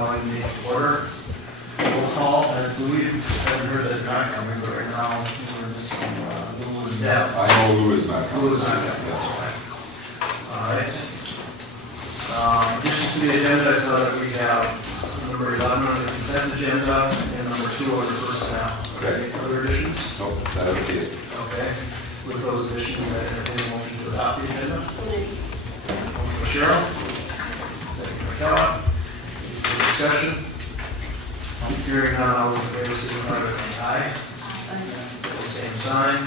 now in the order. Roll call, I believe, I haven't heard that they're not coming, but right now, we're missing Lou and Deb. I know Lou is not coming. Lou is not coming, that's right. All right. Addition to the agenda, I saw that we have number 11 on the consent agenda and number 2 under personnel. Okay. Other additions? Nope, that is it. Okay. With those additions, I entertain a motion to adopt the agenda. Motion by Cheryl. Second by Kellogg. Any further discussion? Hearing none, all those in favor signify by saying aye. Opposed, same sign.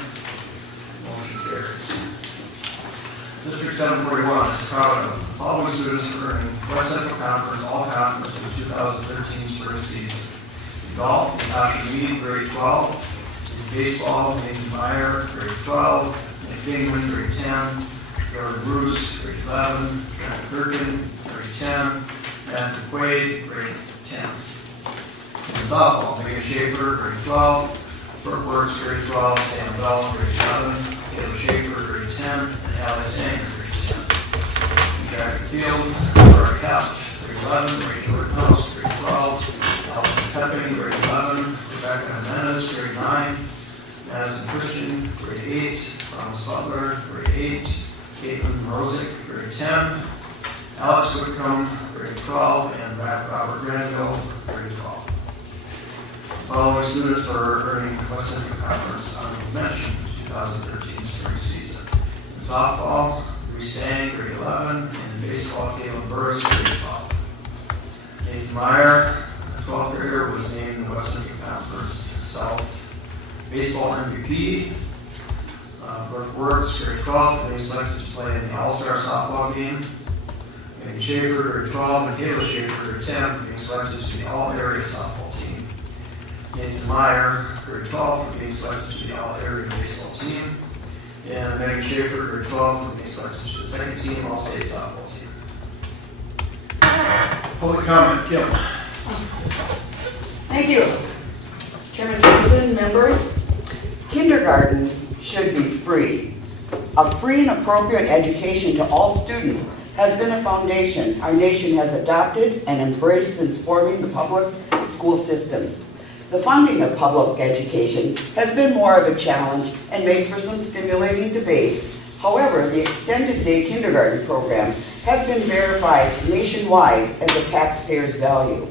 Motion carries. District 741 is proud of the following students for earning West Central Conference All Conference for the 2013 spring season. In golf, Natasha Mead, grade 12. In baseball, Nathan Meyer, grade 12. Nick Dingman, grade 10. Jordan Bruce, grade 11. Trent Kirkin, grade 10. Matthew Quaid, grade 10. In softball, Megan Schaefer, grade 12. Brooke Works, grade 12. Sam Bell, grade 11. Caleb Schaefer, grade 10. And Alice Anger, grade 10. In track and field, Laura Cap, grade 11. Rachel Rittenhouse, grade 12. Allison Pepping, grade 11. Rebecca Jimenez, grade 9. Madison Christian, grade 8. Thomas Butler, grade 8. Caitlin Morozic, grade 10. Alex Whitcomb, grade 12. And Robert Granville, grade 12. Following students are earning West Central Conference honorable mention for 2013 spring season. In softball, Reese Sang, grade 11, and in baseball, Caitlin Burris, grade 12. Nathan Meyer, a 12th grader, was named the West Central Conference South Baseball MVP. Brooke Works, grade 12, being selected to play in the All-Star softball game. Megan Schaefer, grade 12, and Caleb Schaefer, grade 10, for being selected to the All-Area softball team. Nathan Meyer, grade 12, for being selected to the All-Area baseball team. And Megan Schaefer, grade 12, for being selected to the second team All-State softball team. Public comment, Kim. Thank you. Chairman Johnson, members, kindergarten should be free. A free and appropriate education to all students has been a foundation our nation has adopted and embraced since forming the public school systems. The funding of public education has been more of a challenge and makes for some stimulating debate. However, the extended day kindergarten program has been verified nationwide as a taxpayer's value.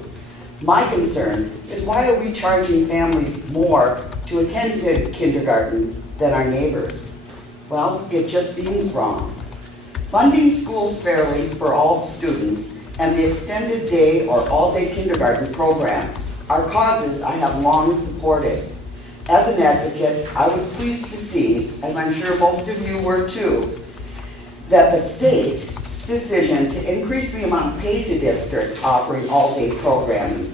My concern is, why are we charging families more to attend kindergarten than our neighbors? Well, it just seems wrong. Funding schools fairly for all students and the extended day or all-day kindergarten program are causes I have long supported. As an advocate, I was pleased to see, as I'm sure most of you were too, that the state's decision to increase the amount paid to districts offering all-day programming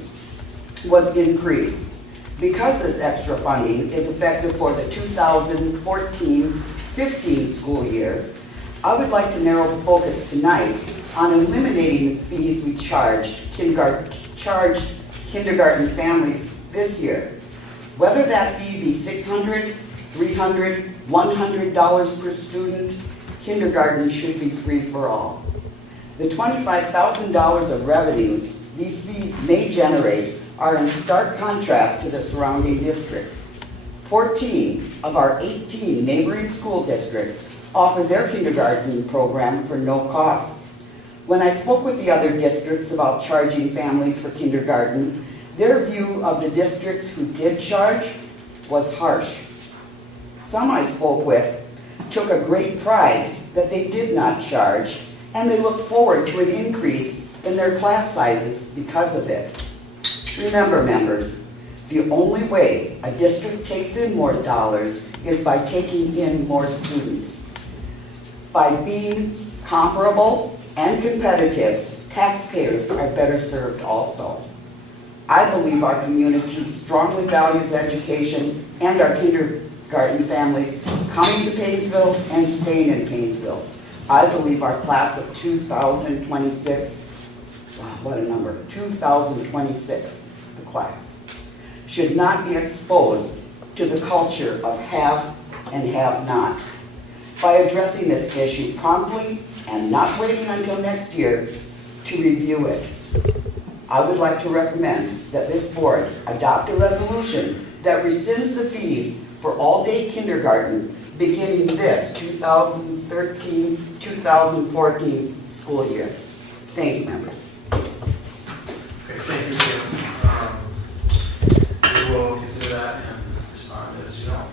was increased. Because this extra funding is effective for the 2014-15 school year, I would like to narrow the focus tonight on eliminating the fees we charged kindergarten families this year. Whether that fee be $600, $300, $100 per student, kindergarten should be free for all. The $25,000 of revenues these fees may generate are in stark contrast to the surrounding districts. 14 of our 18 neighboring school districts offer their kindergarten program for no cost. When I spoke with the other districts about charging families for kindergarten, their view of the districts who did charge was harsh. Some I spoke with took a great pride that they did not charge, and they looked forward to an increase in their class sizes because of it. Remember, members, the only way a district takes in more dollars is by taking in more students. By being comparable and competitive, taxpayers are better served also. I believe our community strongly values education and our kindergarten families coming to Paynesville and staying in Paynesville. I believe our class of 2026, wow, what a number, 2026, the class, should not be exposed to the culture of have and have not. By addressing this issue promptly and not waiting until next year to review it. I would like to recommend that this board adopt a resolution that rescinds the fees for all-day kindergarten beginning this 2013-2014 school year. Thank you, members. Okay, thank you, Kim. We will consider that and respond as you know.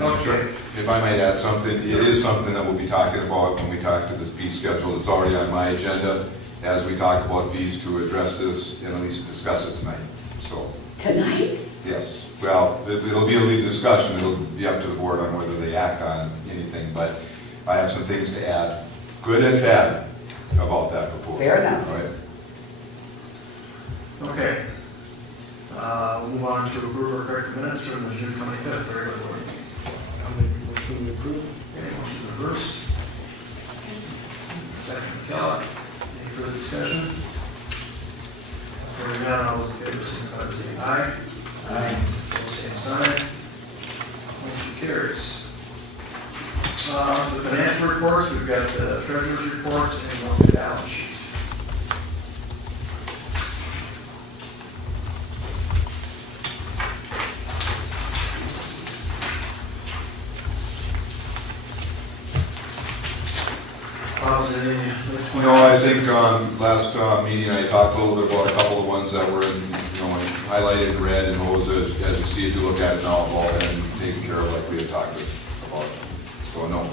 Okay. If I might add something, it is something that we'll be talking about when we talk to this fee schedule. It's already on my agenda as we talk about fees to address this and at least discuss it tonight. So, Tonight? yes. Well, it'll be a lead discussion. It'll be up to the board on whether they act on anything, but I have some things to add, good and bad, about that proposal. Fair enough. All right. Okay. We'll move on to approve or correct minutes from the June 25th regular board meeting. I'll make a motion to approve. Okay, motion to Bruce. Second, McKellar. Any further discussion? Hearing none, all those in favor, signify by saying aye. Aye. Opposed, same sign. Motion carries. The financial reports, we've got the treasurer's report and one the balance sheet. No, I think last meeting I talked a little bit about a couple of ones that were in, highlighted in red, and those, as you see, if you look at it now, have all been taken care of like we had talked about. So no.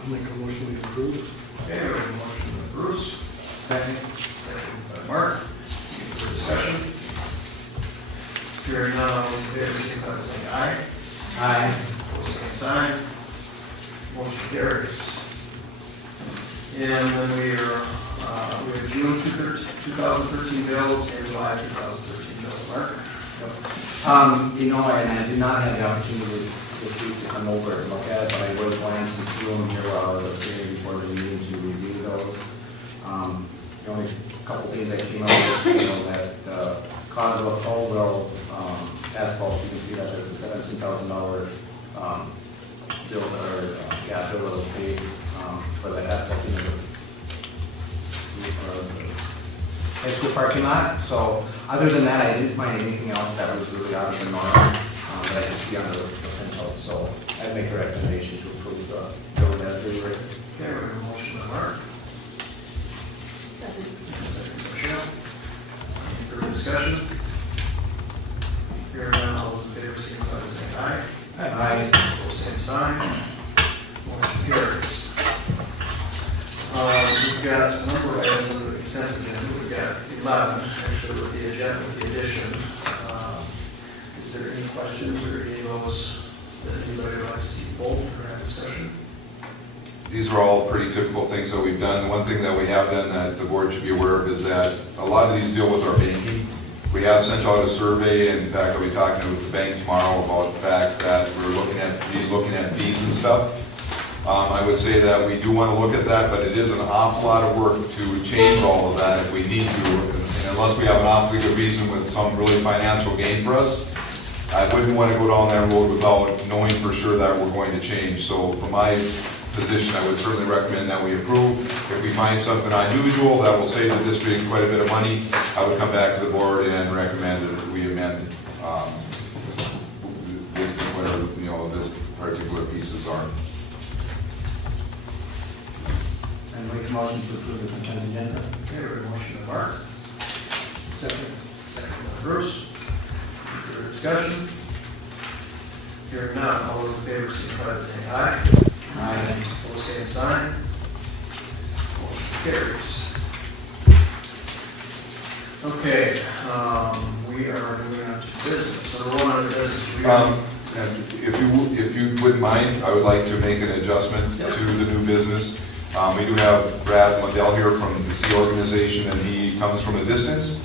I'll make a motion to approve. Okay, we have a motion by Bruce, Second. second by Mark. Any further discussion? Hearing none, all those in favor, signify by saying aye. Aye. Opposed, same sign. Motion carries. And then we have June 2013 bills and July 2013 bills. Mark? And I did not have the opportunity this week to come over and look at it, but I was glancing through them here while I was sitting before the meeting to review those. The only couple things that came up was, that Caldwell asphalt, you can see that there's a $17,000 bill or gap bill that was paid for the asphalt in the high school parking lot. So other than that, I didn't find anything else that was really out of the norm that I could see on the printout. So I'd make a recommendation to approve the bills as they were. Okay, we have a motion by Mark. Second. Second by Michelle. Any further discussion? Hearing none, all those in favor, signify by saying aye. Aye. Opposed, same sign. Motion carries. We've got a number of items under the consent agenda. We've got 11, actually, with the agenda, with the addition. Is there any questions or any of those that anybody would like to see pulled or have discussion? These are all pretty typical things that we've done. One thing that we have done that the board should be aware of is that a lot of these deal with our banking. We have sent out a survey, and in fact, I'll be talking with the bank tomorrow about the fact that we're looking at fees and stuff. I would say that we do want to look at that, but it is an awful lot of work to change all of that if we need to. And unless we have an awfully good reason with some really financial gain for us, I wouldn't want to go down that road without knowing for sure that we're going to change. So from my position, I would certainly recommend that we approve. If we find something unusual that will save the district quite a bit of money, I would come back to the board and recommend that we amend whatever, this particular pieces are. And make a motion to approve the consent agenda. Okay, we have a motion by Mark. Second. Second by Bruce. Any further discussion? Hearing none, all those in favor, signify by saying aye. Aye. Opposed, same sign. Motion carries. Okay, we are moving on to business. So we're on to business. And if you wouldn't mind, I would like to make an adjustment to the new business. We do have Brad Lundell here from the C organization, and he comes from a distance.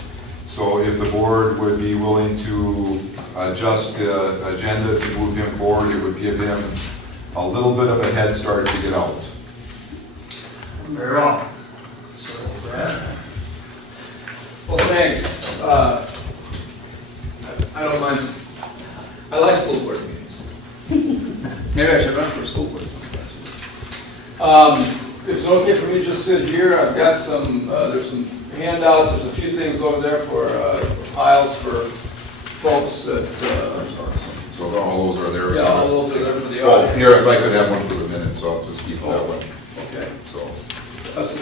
So if the board would be willing to adjust the agenda to move him forward, it would give him a little bit of a head start to get out. Very well. So, Brad? Well, thanks. I don't mind, I like school board meetings. Maybe I should run for a school board sometime. If it's okay for me to just sit here, I've got some, there's some handouts, there's a few things over there for piles for folks that, So all those are there. yeah, all those are there for the Well, audience. here, if I could have one for the minute, so I'll just keep that one, Okay, so. that's,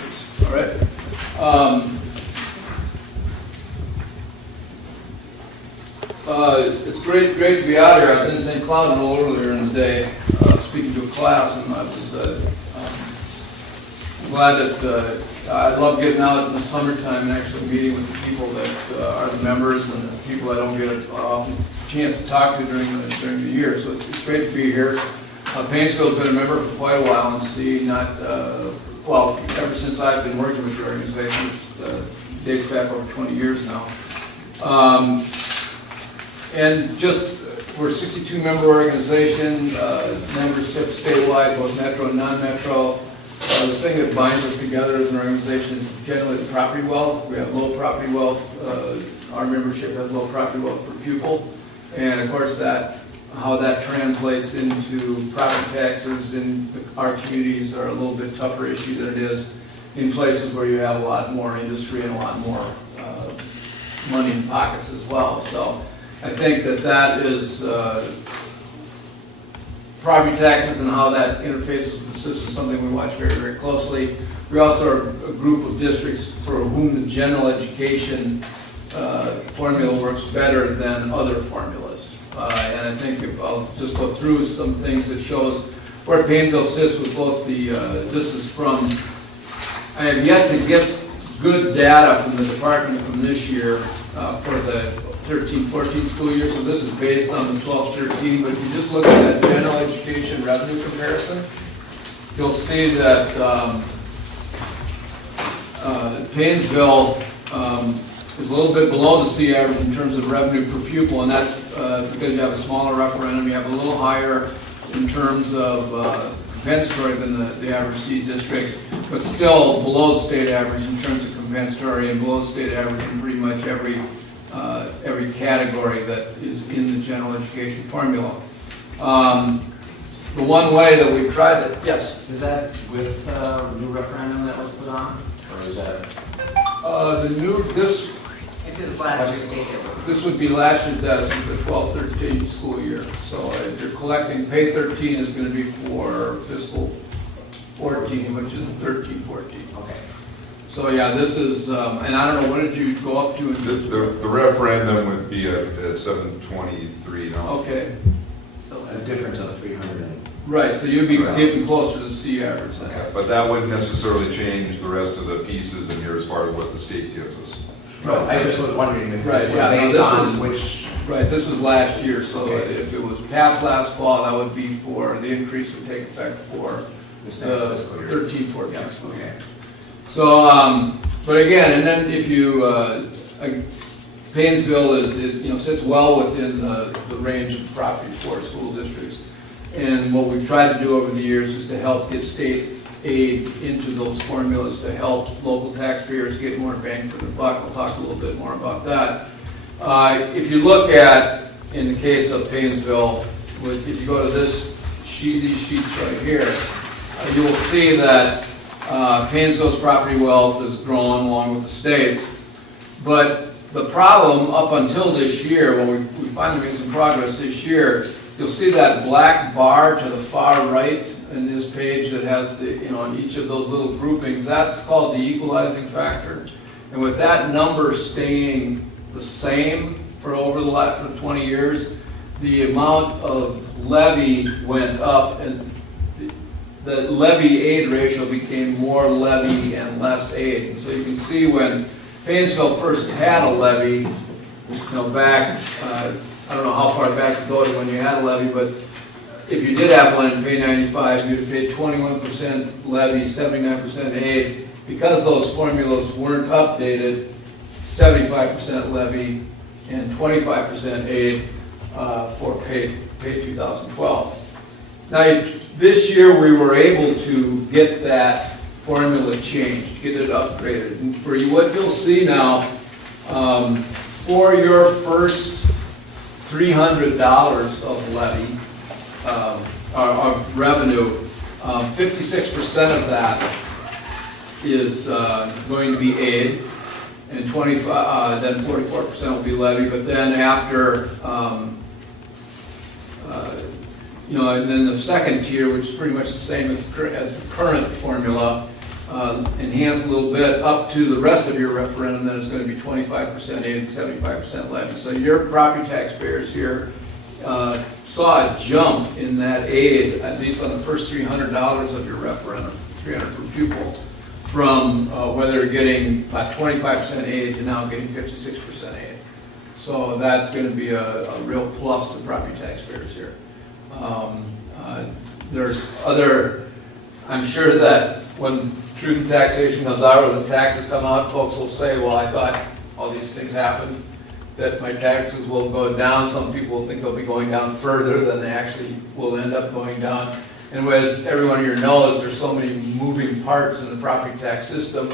all right. It's great to be out here. I was in St. Cloud a little earlier in the day, speaking to a class, and I was glad that I love getting out in the summertime and actually meeting with the people that are the members and the people I don't get a chance to talk to during the year. So it's great to be here. Paynesville's been a member for quite a while, and see well, ever since I've been working with the organization, which dates back over 20 years now. And just, we're a 62-member organization, membership statewide, both metro and non-metro. The thing that binds us together as an organization is generally the property wealth. We have low property wealth. Our membership has low property wealth per pupil. And of course, how that translates into property taxes in our communities are a little bit tougher issue than it is in places where you have a lot more industry and a lot more money in pockets as well. So I think that is property taxes and how that interfaces with the system, something we watch very, very closely. We also are a group of districts for whom the general education formula works better than other formulas. And I think I'll just go through some things that shows where Paynesville sits with both this is from, I have yet to get good data from the department from this year for the 13-14 school year, so this is based on the 12-13, but if you just look at that general education revenue comparison, you'll see that Paynesville is a little bit below the C average in terms of revenue per pupil, and that's because you have a smaller referendum, you have a little higher in terms of compensatory than the average C district, but still below the state average in terms of compensatory and below the state average in pretty much every category that is in the general education formula. The one way that we've tried it, yes? Is that with the new referendum that was put on, or is that? If it was last year's data. This would be last year's data, so the 12-13 school year. So if you're collecting, pay 13 is going to be for fiscal 14, which is 13-14. Okay. So yeah, this is, and I don't know, what did you go up to? The referendum would be at 723 now. Okay, So a difference of 300. right, so you'd be getting closer to the C average then. Okay, but that wouldn't necessarily change the rest of the pieces in here as far as what the state gives us. Right, I just was wondering if Right, this was yeah, no, based this on was- which, Right, this was last year, so Okay. if it was passed last fall, that would be for, the increase would take effect for this the next fiscal year. 13-14 school year. Okay. So, but again, and then if you, Paynesville is, sits well within the range of property for school districts. And what we've tried to do over the years is to help get state aid into those formulas to help local taxpayers get more bang for the buck. We'll talk a little bit more about that. If you look at, in the case of Paynesville, if you go to this sheet, these sheets right here, you will see that Paynesville's property wealth has grown along with the state's. But the problem up until this year, when we finally made some progress this year, you'll see that black bar to the far right in this page that has in each of those little groupings, that's called the equalizing factor. And with that number staying the same for over the last 20 years, the amount of levy went up, and the levy aid ratio became more levy and less aid. And so you can see when Paynesville first had a levy, back, I don't know how far back to go to when you had a levy, but if you did have one in Pay 95, you'd have paid 21% levy, 79% aid. Because those formulas weren't updated, 75% levy and 25% aid for pay 2012. Now, this year we were able to get that formula changed, get it upgraded. And for you, what you'll see now, for your first $300 of levy, of revenue, 56% of that is going to be aid, and 25, then 44% will be levy. But then after, you know, and then the second tier, which is pretty much the same as the current formula, enhanced a little bit up to the rest of your referendum, then it's going to be 25% aid and 75% levy. So your property taxpayers here saw a jump in that aid, at least on the first $300 of your referendum, $300 per pupil, from whether they're getting about 25% aid to now getting 56% aid. So that's going to be a real plus to property taxpayers here. There's other, I'm sure that when truth in taxation comes out or the taxes come out, folks will say, well, I thought all these things happened, that my taxes will go down. Some people think they'll be going down further than they actually will end up going down. And as everyone here knows, there's so many moving parts in the property tax system.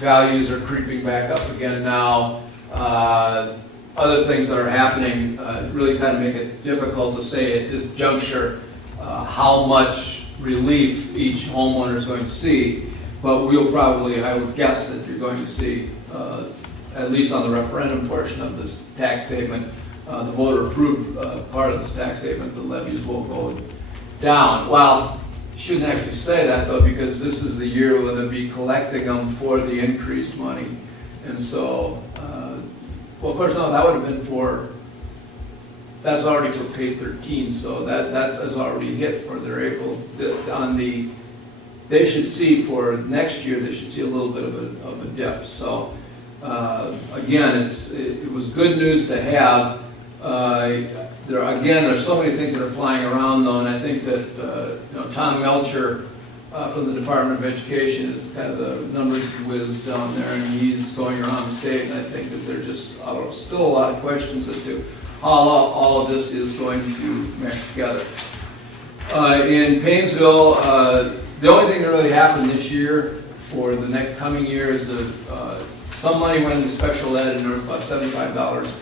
Values are creeping back up again now. Other things that are happening really kind of make it difficult to say at this juncture how much relief each homeowner is going to see. But we'll probably, I would guess that you're going to see, at least on the referendum portion of this tax statement, the voter approved part of this tax statement, the levies will go down. Well, you shouldn't actually say that though, because this is the year when they'll be collecting them for the increased money. And so, well, of course, no, that would have been for, that's already for pay 13, so that is already hit for their April, on the, they should see for next year, they should see a little bit of a dip. So, again, it was good news to have. There's so many things that are flying around though, and I think that you know, Tom Melcher from the Department of Education is kind of the numbers whiz down there, and he's going around the state, and I think that there's just still a lot of questions as to how all of this is going to mesh together. In Paynesville, the only thing that really happened this year for the next coming year is that some money went into special ed, and there was about $75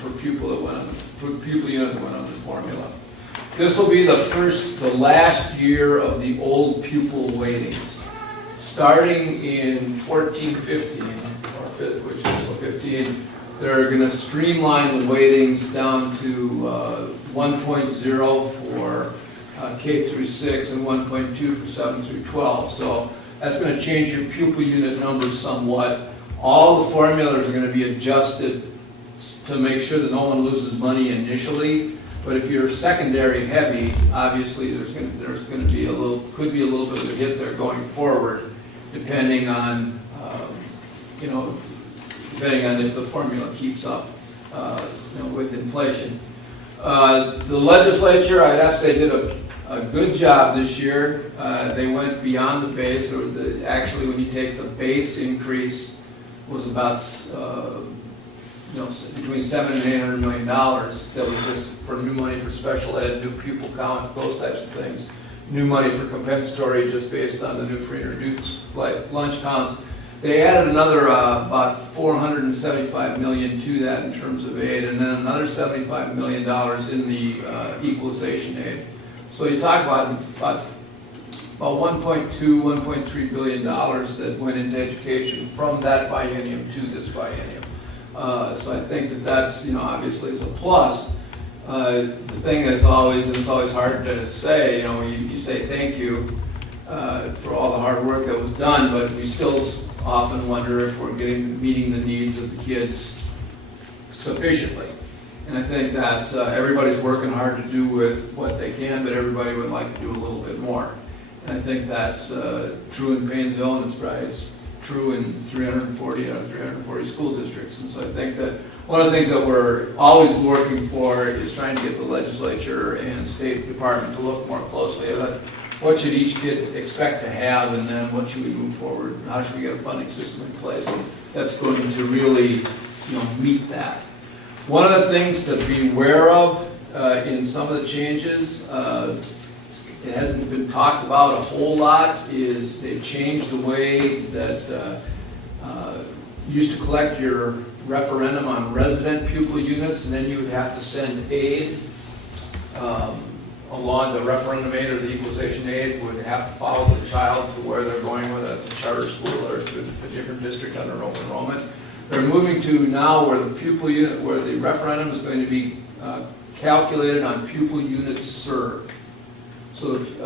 per pupil that went on per pupil unit that went on the formula. This will be the last year of the old pupil weightings. Starting in 14-15, which is 15, they're going to streamline the weightings down to 1.0 for K through 6 and 1.2 for 7 through 12. So that's going to change your pupil unit numbers somewhat. All the formulas are going to be adjusted to make sure that no one loses money initially. But if you're secondary heavy, obviously there's going to be could be a little bit of a hit there going forward, depending on you know, depending on if the formula keeps up you know, with inflation. The legislature, I'd have to say, did a good job this year. They went beyond the base, or actually when you take the base increase was about you know, between $700 and $800 million. That was just for new money for special ed, new pupil count, those types of things. New money for compensatory, just based on the new free and reduced lunch counts. They added another about $475 million to that in terms of aid, and then another $75 million in the equalization aid. So you talk about 1.2, $1.3 billion that went into education from that biennium to this biennium. So I think that that's, you know, obviously is a plus. The thing is always, and it's always hard to say, you know, you say thank you for all the hard work that was done, but we still often wonder if we're meeting the needs of the kids sufficiently. And I think that's, everybody's working hard to do with what they can, but everybody would like to do a little bit more. And I think that's true in Paynesville, and it's true in 340 out of 340 school districts. And so I think that one of the things that we're always working for is trying to get the legislature and State Department to look more closely at what should each kid expect to have, and then what should we move forward, and how should we get a funding system in place. And that's going to really, you know, meet that. One of the things to be aware of in some of the changes, it hasn't been talked about a whole lot, is they've changed the way that you used to collect your referendum on resident pupil units, and then you would have to send aid along the referendum aid or the equalization aid would have to follow the child to where they're going, whether it's a charter school or to a different district under open enrollment. They're moving to now where the pupil unit, where the referendum is going to be calculated on pupil units served. So if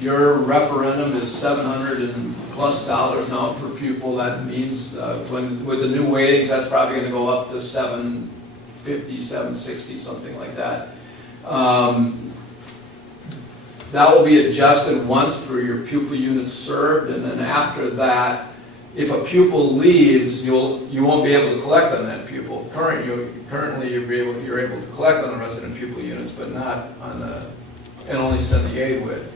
your referendum is $700+ now per pupil, that means with the new weightings, that's probably going to go up to $750, $760, something like that. That will be adjusted once for your pupil units served, and then after that, if a pupil leaves, you won't be able to collect on that pupil. Currently, you're able to collect on the resident pupil units, but not on the, and only send the aid with.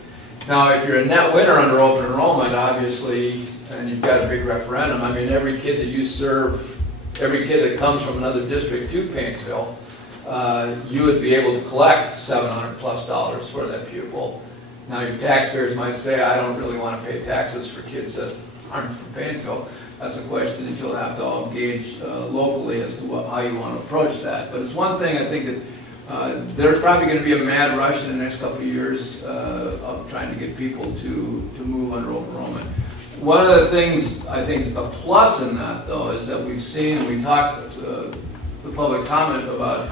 Now, if you're a net winner under open enrollment, obviously, and you've got a big referendum, I mean, every kid that you serve, every kid that comes from another district to Paynesville, you would be able to collect $700+ for that pupil. Now, your taxpayers might say, I don't really want to pay taxes for kids that aren't from Paynesville. That's a question that you'll have to all gauge locally as to how you want to approach that. But it's one thing I think that there's probably going to be a mad rush in the next couple of years of trying to get people to move under open enrollment. One of the things I think is the plus in that, though, is that we've seen, we talked the public comment about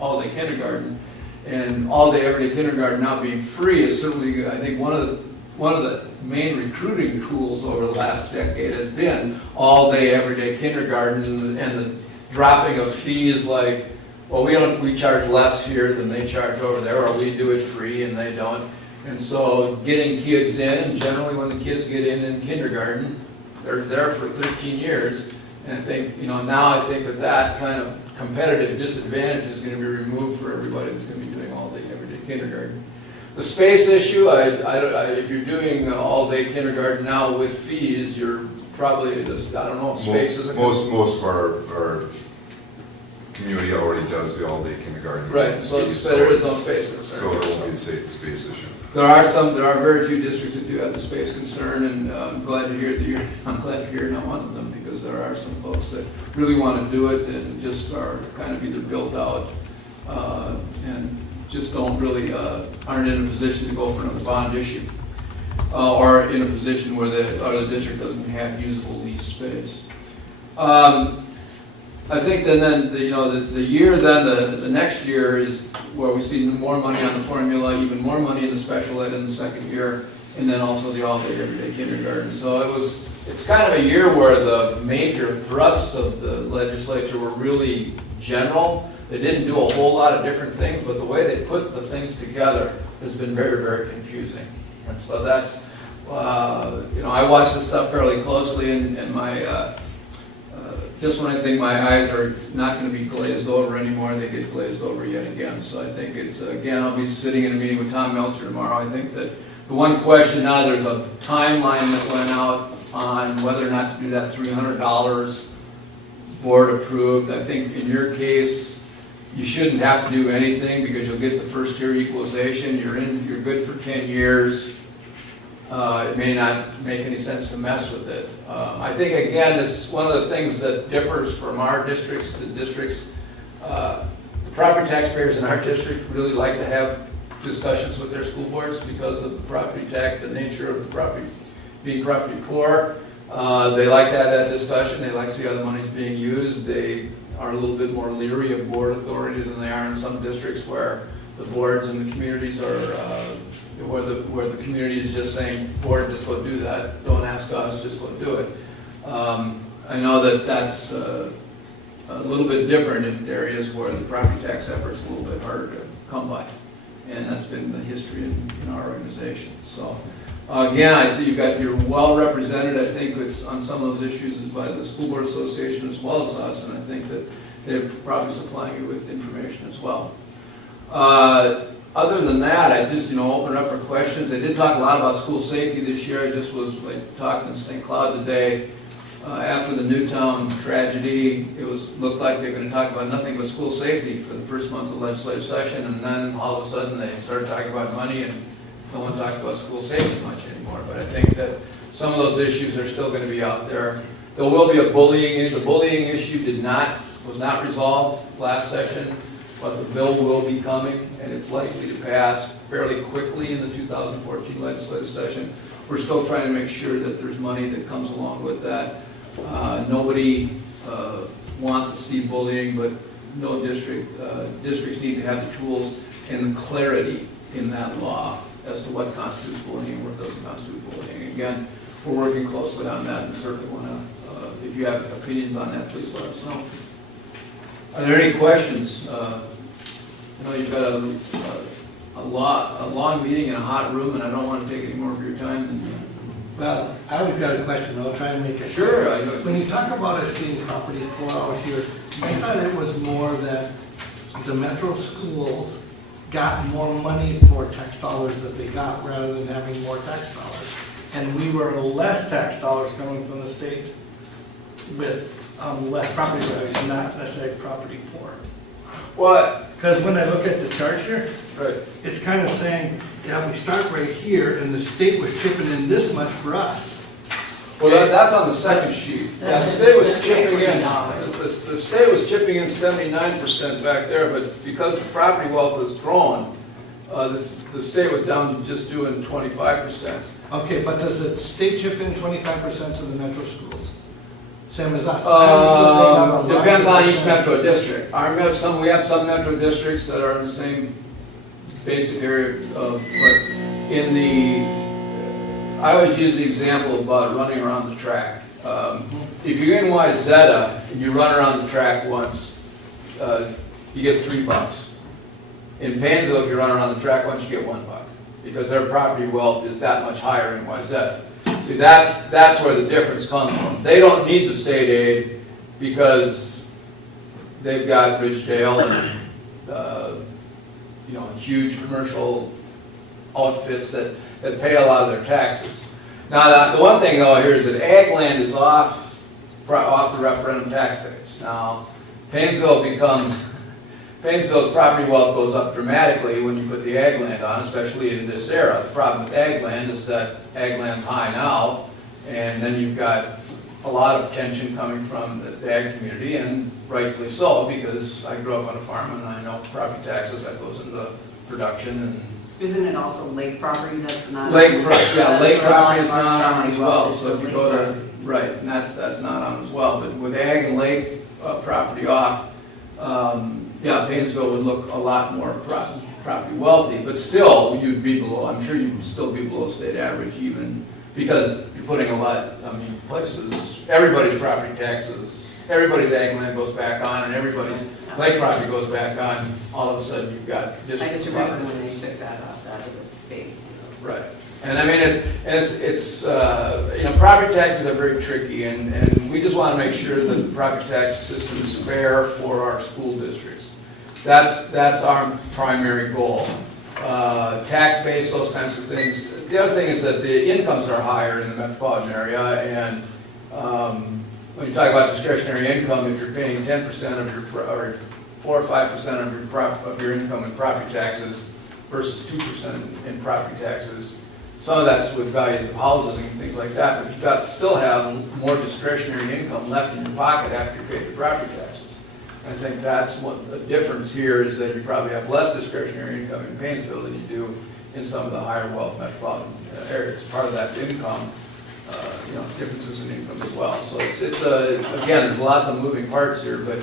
all-day kindergarten, and all-day, everyday kindergarten now being free is certainly, I think, one of the main recruiting tools over the last decade has been all-day, everyday kindergarten, and the dropping of fees like, well, we charge less here than they charge over there, or we do it free and they don't. And so getting kids in, and generally when the kids get in kindergarten, they're there for 13 years. And I think, now I think that kind of competitive disadvantage is going to be removed for everybody that's going to be doing all-day, everyday kindergarten. The space issue, if you're doing all-day kindergarten now with fees, you're probably just, I don't know if space is. Most of our community already does the all-day kindergarten. Right, so there is no space concern. So there won't be a space issue. There are very few districts that do have the space concern, and I'm glad to hear that you're not one of them, because there are some folks that really want to do it and just are kind of either built out and just don't really, aren't in a position to go for another bond issue, or in a position where the other district doesn't have usable lease space. I think then the year then, the next year is where we see more money on the formula, even more money in the special ed in the second year, and then also the all-day, everyday kindergarten. So it's kind of a year where the major thrusts of the legislature were really general. They didn't do a whole lot of different things, but the way they put the things together has been very, very confusing. And so that's, I watch this stuff fairly closely, and my, just when I think my eyes are not going to be glazed over anymore, they get glazed over yet again. So I think it's, again, I'll be sitting in a meeting with Tom Melcher tomorrow. I think that the one question now, there's a timeline that went out on whether or not to do that $300 board approved. I think in your case, you shouldn't have to do anything because you'll get the first year equalization. You're good for 10 years. It may not make any sense to mess with it. I think, again, this is one of the things that differs from our districts to districts. The property taxpayers in our district really like to have discussions with their school boards because of the property tax, the nature of the property, being property poor. They like to have that discussion. They like to see how the money's being used. They are a little bit more leery of board authority than they are in some districts where the boards and the communities are where the community is just saying, board, just go do that, don't ask us, just go do it. I know that that's a little bit different in areas where the property tax effort is a little bit harder to come by, and that's been the history in our organization. So again, I think you're well represented. I think it's on some of those issues by the School Board Association as well as us, and I think that they're probably supplying you with information as well. Other than that, I just open up for questions. They did talk a lot about school safety this year. I just was talking to St. Cloud today. After the Newtown tragedy, looked like they were going to talk about nothing but school safety for the first month of legislative session, and then all of a sudden they started talking about money and no one talks about school safety much anymore, but I think that some of those issues are still gonna be out there. There will be the bullying issue was not resolved last session, but the bill will be coming, and it's likely to pass fairly quickly in the 2014 legislative session. We're still trying to make sure that there's money that comes along with that. Nobody wants to see bullying, but no districts need to have the tools and the clarity in that law as to what constitutes bullying and what doesn't constitute bullying. Again, we're working closely on that, and certainly want to, if you have opinions on that, please let us know. Are there any questions? I know you've got a long meeting in a hot room, and I don't want to take any more of your time. Well, I've got a question, I'll try and make it. Sure. When you talk about us being property poor out here, I thought it was more that the metro schools got more money for tax dollars that they got rather than having more tax dollars. And we were less tax dollars coming from the state with less property values, not necessarily property poor. What? Because when I look at the chart here, Right. it's kind of saying, yeah, we start right here and the state was chipping in this much for us. Well, that's on the second sheet. Yeah, the state was chipping in, the state was chipping in 79% back there, but because the property wealth has grown, the state was down to just doing 25%. Okay, but does the state chip in 25% to the metro schools? Same as us? I understood they got a lot Depends on each 5%. metro district. We have some metro districts that are in the same basic area, but in I always use the example about running around the track. If you're in Wayzata and you run around the track once, you get $3. In Paynesville, if you run around the track once, you get $1, because their property wealth is that much higher in Wayzata. See, that's where the difference comes from. They don't need the state aid because they've got Ridgedale and huge commercial outfits that pay a lot of their taxes. Now, the one thing though here is that ag land is off the referendum tax base. Now, Paynesville's property wealth goes up dramatically when you put the ag land on, especially in this era. The problem with ag land is that ag land's high now, and then you've got a lot of tension coming from the ag community, and rightfully so, because I grew up on a farm and I know property taxes, that goes into production. And Isn't it also lake property that's not? lake property is Property not on as well, is so if you lake go to, property. right, and that's not on as well, but with ag and lake property off, Paynesville would look a lot more property wealthy, but still, you'd be below, I'm sure you'd still be below state average even, because you're putting places, everybody's property taxes, everybody's ag land goes back on, and everybody's lake property goes back on, all of a sudden you've got I districts. just remember when they took that off, that was a big deal. Right, and I mean, property taxes are very tricky, and we just want to make sure that the property tax system is fair for our school districts. That's our primary goal. Tax base, those kinds of things. The other thing is that the incomes are higher in the metropolitan area, and when you talk about discretionary income, if you're paying 10% of or 4 or 5% of your income in property taxes versus 2% in property taxes, some of that's with values of houses and things like that, but you've got to still have more discretionary income left in your pocket after you pay the property taxes. I think that's what the difference here is, that you probably have less discretionary income in Paynesville than you do in some of the higher wealth metropolitan areas. Part of that's income, differences in income as well. So again, there's lots of moving parts here, but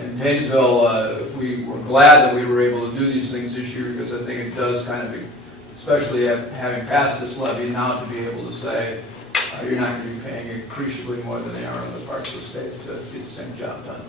in Paynesville, we were glad that we were able to do these things this year, because I think it does kind of, especially having passed this levy now, to be able to say, you're not going to be paying appreciably more than they are in other parts of the state to get the same job done.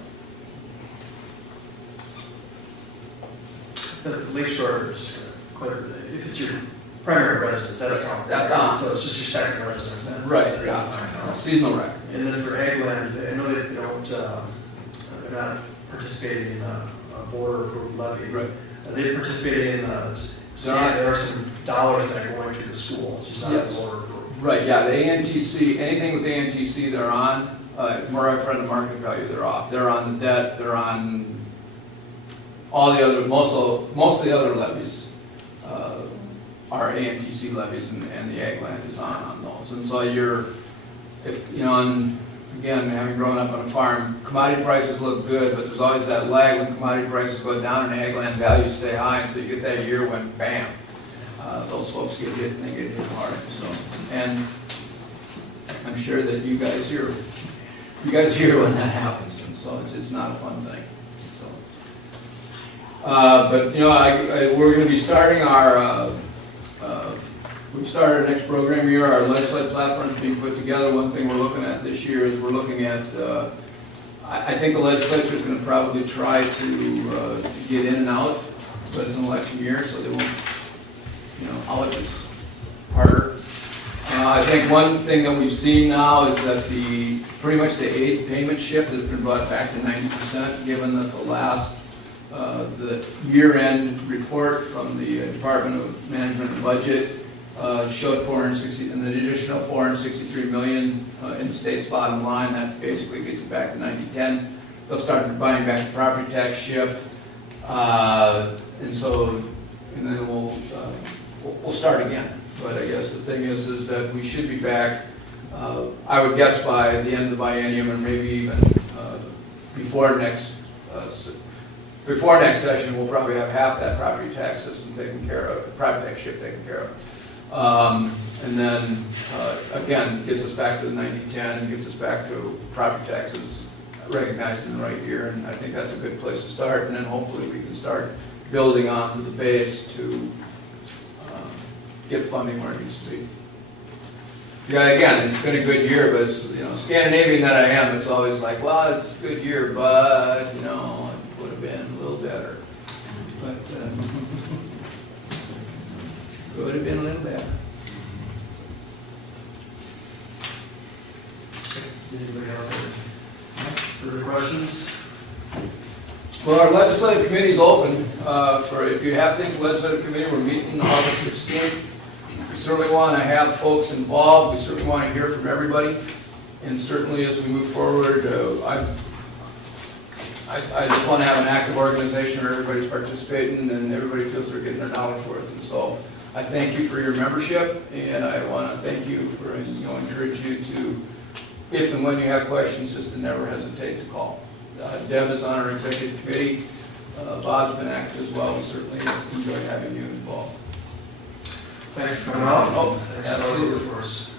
The Lake Shore, just to clarify, if it's your primary residence, that's on. That's on. So it's just your second residence then? Right, yeah, seasonal rec. And then for ag land, I know that they don't, they're not participating in a border approved levy. Right. They participated in, there are some dollars that are going to the school, it's just not Yes. border approved. Right, yeah, the ANTC, anything with the ANTC they're on, more referendum market value, they're off. They're on the debt, they're on all the other, most of the other levies our AMTC levies and the ag land is on those. And so you're, if, you know, and again, having grown up on a farm, commodity prices look good, but there's always that lag when commodity prices go down and ag land values stay high, and so you get that year when bam, those folks get hit and they get hit hard. So, and I'm sure that you guys hear when that happens, and so it's not a fun thing. So, but you know, we're going to be starting our. We've started our next program year. Our legislative platform is being put together. One thing we're looking at this year is we're looking at. I think the legislature is going to probably try to get in and out, but it's an election year, so they won't. You know, out is harder. I think one thing that we've seen now is that pretty much the aid payment shift has been brought back to 90%, given that the last the year-end report from the Department of Management and Budget showed an additional $463 million in the state's bottom line. That basically gets it back to 90-10. They'll start buying back the property tax shift, and then we'll start again. But I guess the thing is that we should be back, I would guess by the end of the biennium, or maybe even before next session, we'll probably have half that property tax system taken care of, property tax shift taken care of. And then, again, gets us back to the 90-10, gets us back to property taxes recognized in the right year, and I think that's a good place to start, and then hopefully we can start building onto the base to get funding where it needs to be. Yeah, again, it's been a good year, but it's, you know, Scandinavian that I am, it's always like, well, it's a good year, but, you know, it would have been a little better. But, could have been a little better. Does anybody else have further questions? Well, our legislative committee is open for, if you have things, legislative committee, we're meeting August 16th. We certainly want to have folks involved. We certainly want to hear from everybody. And certainly as we move forward, I just want to have an active organization where everybody's participating and everybody feels they're getting their knowledge worth. And so I thank you for your membership, and I want to thank you for, you know, encourage you to, if and when you have questions, just to never hesitate to call. Deb is on our executive committee. Bob's been active as well. We certainly enjoy having you involved. Thanks for coming out. Oh, Thanks absolutely. for us.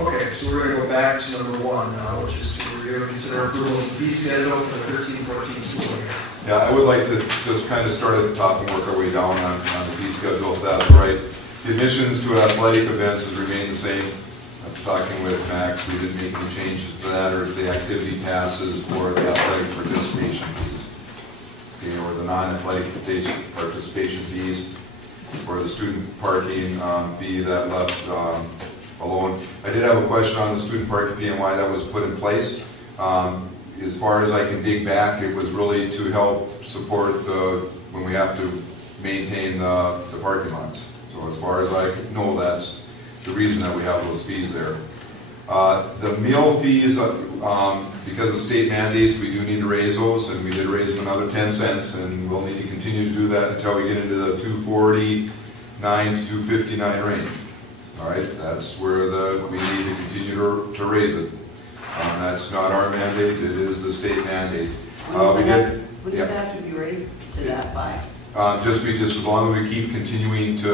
Okay, so we're going to go back to number one now, which is to review and consider approval of the fee schedule for the 13-14 school year. Yeah, I would like to just kind of start at the top and work our way down on the fee schedule, if that's right. The admissions to athletic events has remained the same. After talking with Max, we didn't make any changes to that, or the activity passes or the athletic participation fees. Okay, or the non-athletic participation fees, or the student parking fee that left alone. I did have a question on the student parking fee and why that was put in place. As far as I can dig back, it was really to help support when we have to maintain the parking lots. So as far as I know, that's the reason that we have those fees there. The meal fees, because of state mandates, we do need to raise those, and we did raise them another 10 cents, and we'll need to continue to do that until we get into the $2.49 to $2.59 range. All right, that's where we need to continue to raise it. That's not our mandate, it is the state mandate. When does that have to be raised to that by? Just as long as we keep continuing it's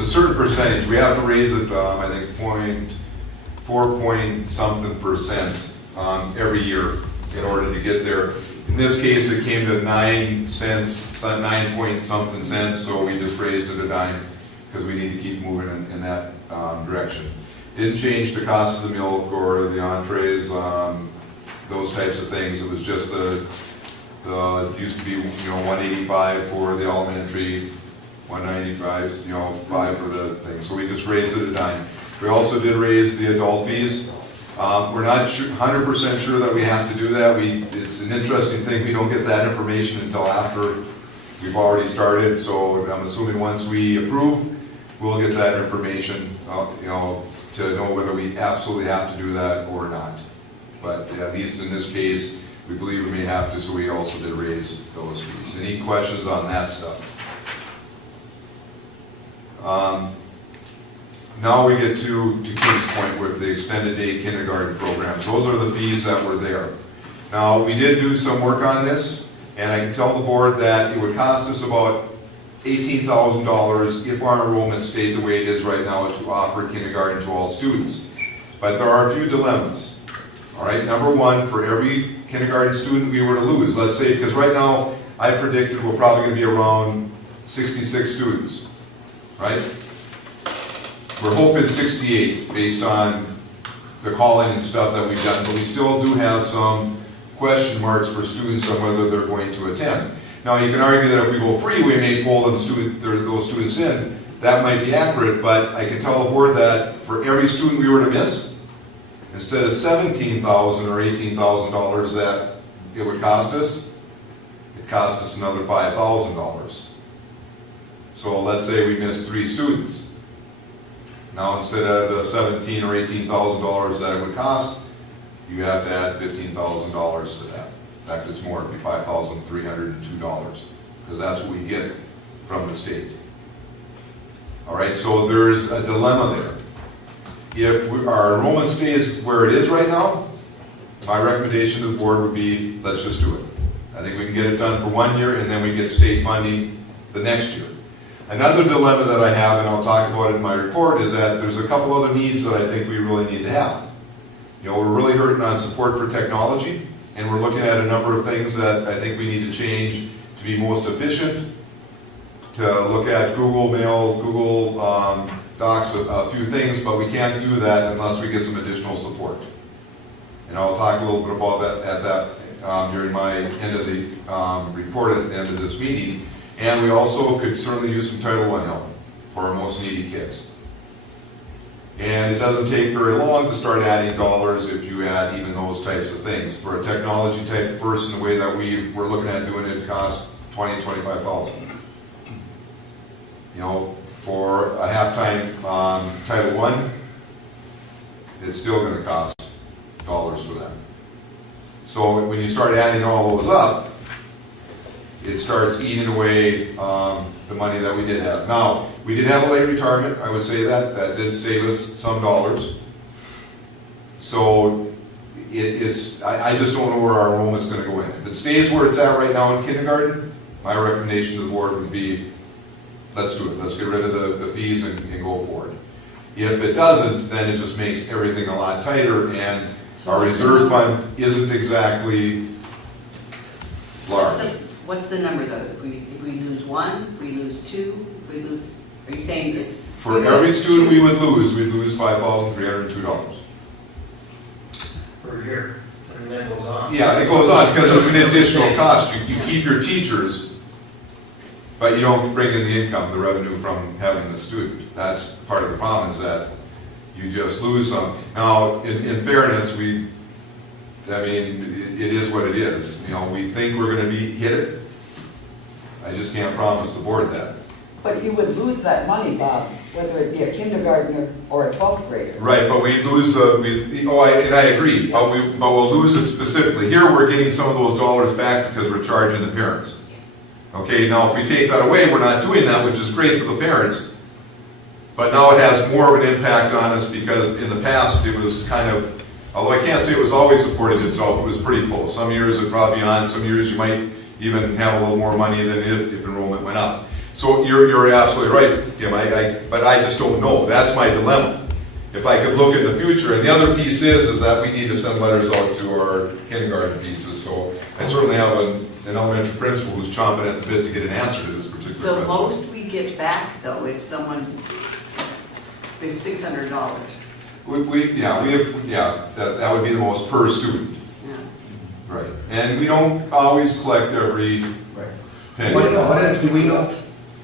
a certain percentage. We have to raise it, I think, 4 point something percent every year in order to get there. In this case, it came to 9 cents, 9 point something cents, so we just raised it a dime because we need to keep moving in that direction. Didn't change the cost of the milk or the entrees, those types of things. It was just used to be, $1.85 for the elementary, $1.95, 5 for the thing. So we just raised it a dime. We also did raise the adult fees. We're not 100% sure that we have to do that. It's an interesting thing. We don't get that information until after we've already started. So I'm assuming once we approve, we'll get that information, to know whether we absolutely have to do that or not. But at least in this case, we believe we may have to, so we also did raise those fees. Any questions on that stuff? Now we get to Kim's point with the extended day kindergarten programs. Those are the fees that were there. Now, we did do some work on this, and I can tell the board that it would cost us about $18,000 if our enrollment stayed the way it is right now to offer kindergarten to all students. But there are a few dilemmas. All right, number one, for every kindergarten student we were to lose, let's say, because right now I predicted we're probably going to be around 66 students, right? We're hoping 68 based on the calling and stuff that we've done, but we still do have some question marks for students on whether they're going to attend. Now, you can argue that if we go free, we may pull those students in. That might be accurate, but I can tell the board that for every student we were to miss, instead of $17,000 or $18,000 that it would cost us, it cost us another $5,000. So let's say we missed 3 students. Now, instead of the $17,000 or $18,000 that it would cost, you have to add $15,000 to that. In fact, it's more, it'd be $5,302, because that's what we get from the state. All right, so there's a dilemma there. If our enrollment stays where it is right now, my recommendation to the board would be, let's just do it. I think we can get it done for 1 year, and then we get state funding the next year. Another dilemma that I have, and I'll talk about it in my report, is that there's a couple other needs that I think we really need to have. You know, we're really hurting on support for technology, and we're looking at a number of things that I think we need to change to be most efficient, to look at Google Mail, Google Docs, a few things, but we can't do that unless we get some additional support. And I'll talk a little bit about that during my end of the report at the end of this meeting. And we also could certainly use some Title I help for our most needy kids. And it doesn't take very long to start adding dollars if you add even those types of things. For a technology type of person, the way that we're looking at doing it costs $20,000 to $25,000. You know, for a half-time Title I, it's still going to cost dollars for that. So when you start adding all those up, it starts eating away the money that we did have. Now, we did have a late retirement, I would say that. That did save us some dollars. So I just don't know where our enrollment's going to go in. If it stays where it's at right now in kindergarten, my recommendation to the board would be, let's do it. Let's get rid of the fees and go for it. If it doesn't, then it just makes everything a lot tighter, and our reserve fund isn't exactly large. What's the number though? If we lose 1, if we lose 2, if we lose, are you saying this? For every student we'd lose $5,302. Per year, and then it goes on. Yeah, it goes on, because it's an additional cost. You keep your teachers, but you don't bring in the income, the revenue from having the student. That's part of the problem, is that you just lose some. Now, in fairness, it is what it is. You know, we think we're going to hit it. I just can't promise the board that. But you would lose that money, Bob, whether it be a kindergartner or a 12th grader. Right, but we lose and I agree, but we'll lose it specifically. Here, we're getting some of those dollars back because we're charging the parents. Okay, now if we take that away, we're not doing that, which is great for the parents. But now it has more of an impact on us, because in the past, it was kind of, although I can't say it was always supported itself, it was pretty close. Some years it probably on, some years you might even have a little more money than if enrollment went up. So you're absolutely right, Kim, but I just don't know. That's my dilemma. If I could look in the future, and the other piece is that we need to send letters out to our kindergarten pieces. So I certainly have an elementary principal who's chomping at the bit to get an answer to this particular question. The most we get back though, if someone is $600. That would be the most per student. Yeah. Right. And we don't always collect every penny. How much do we know?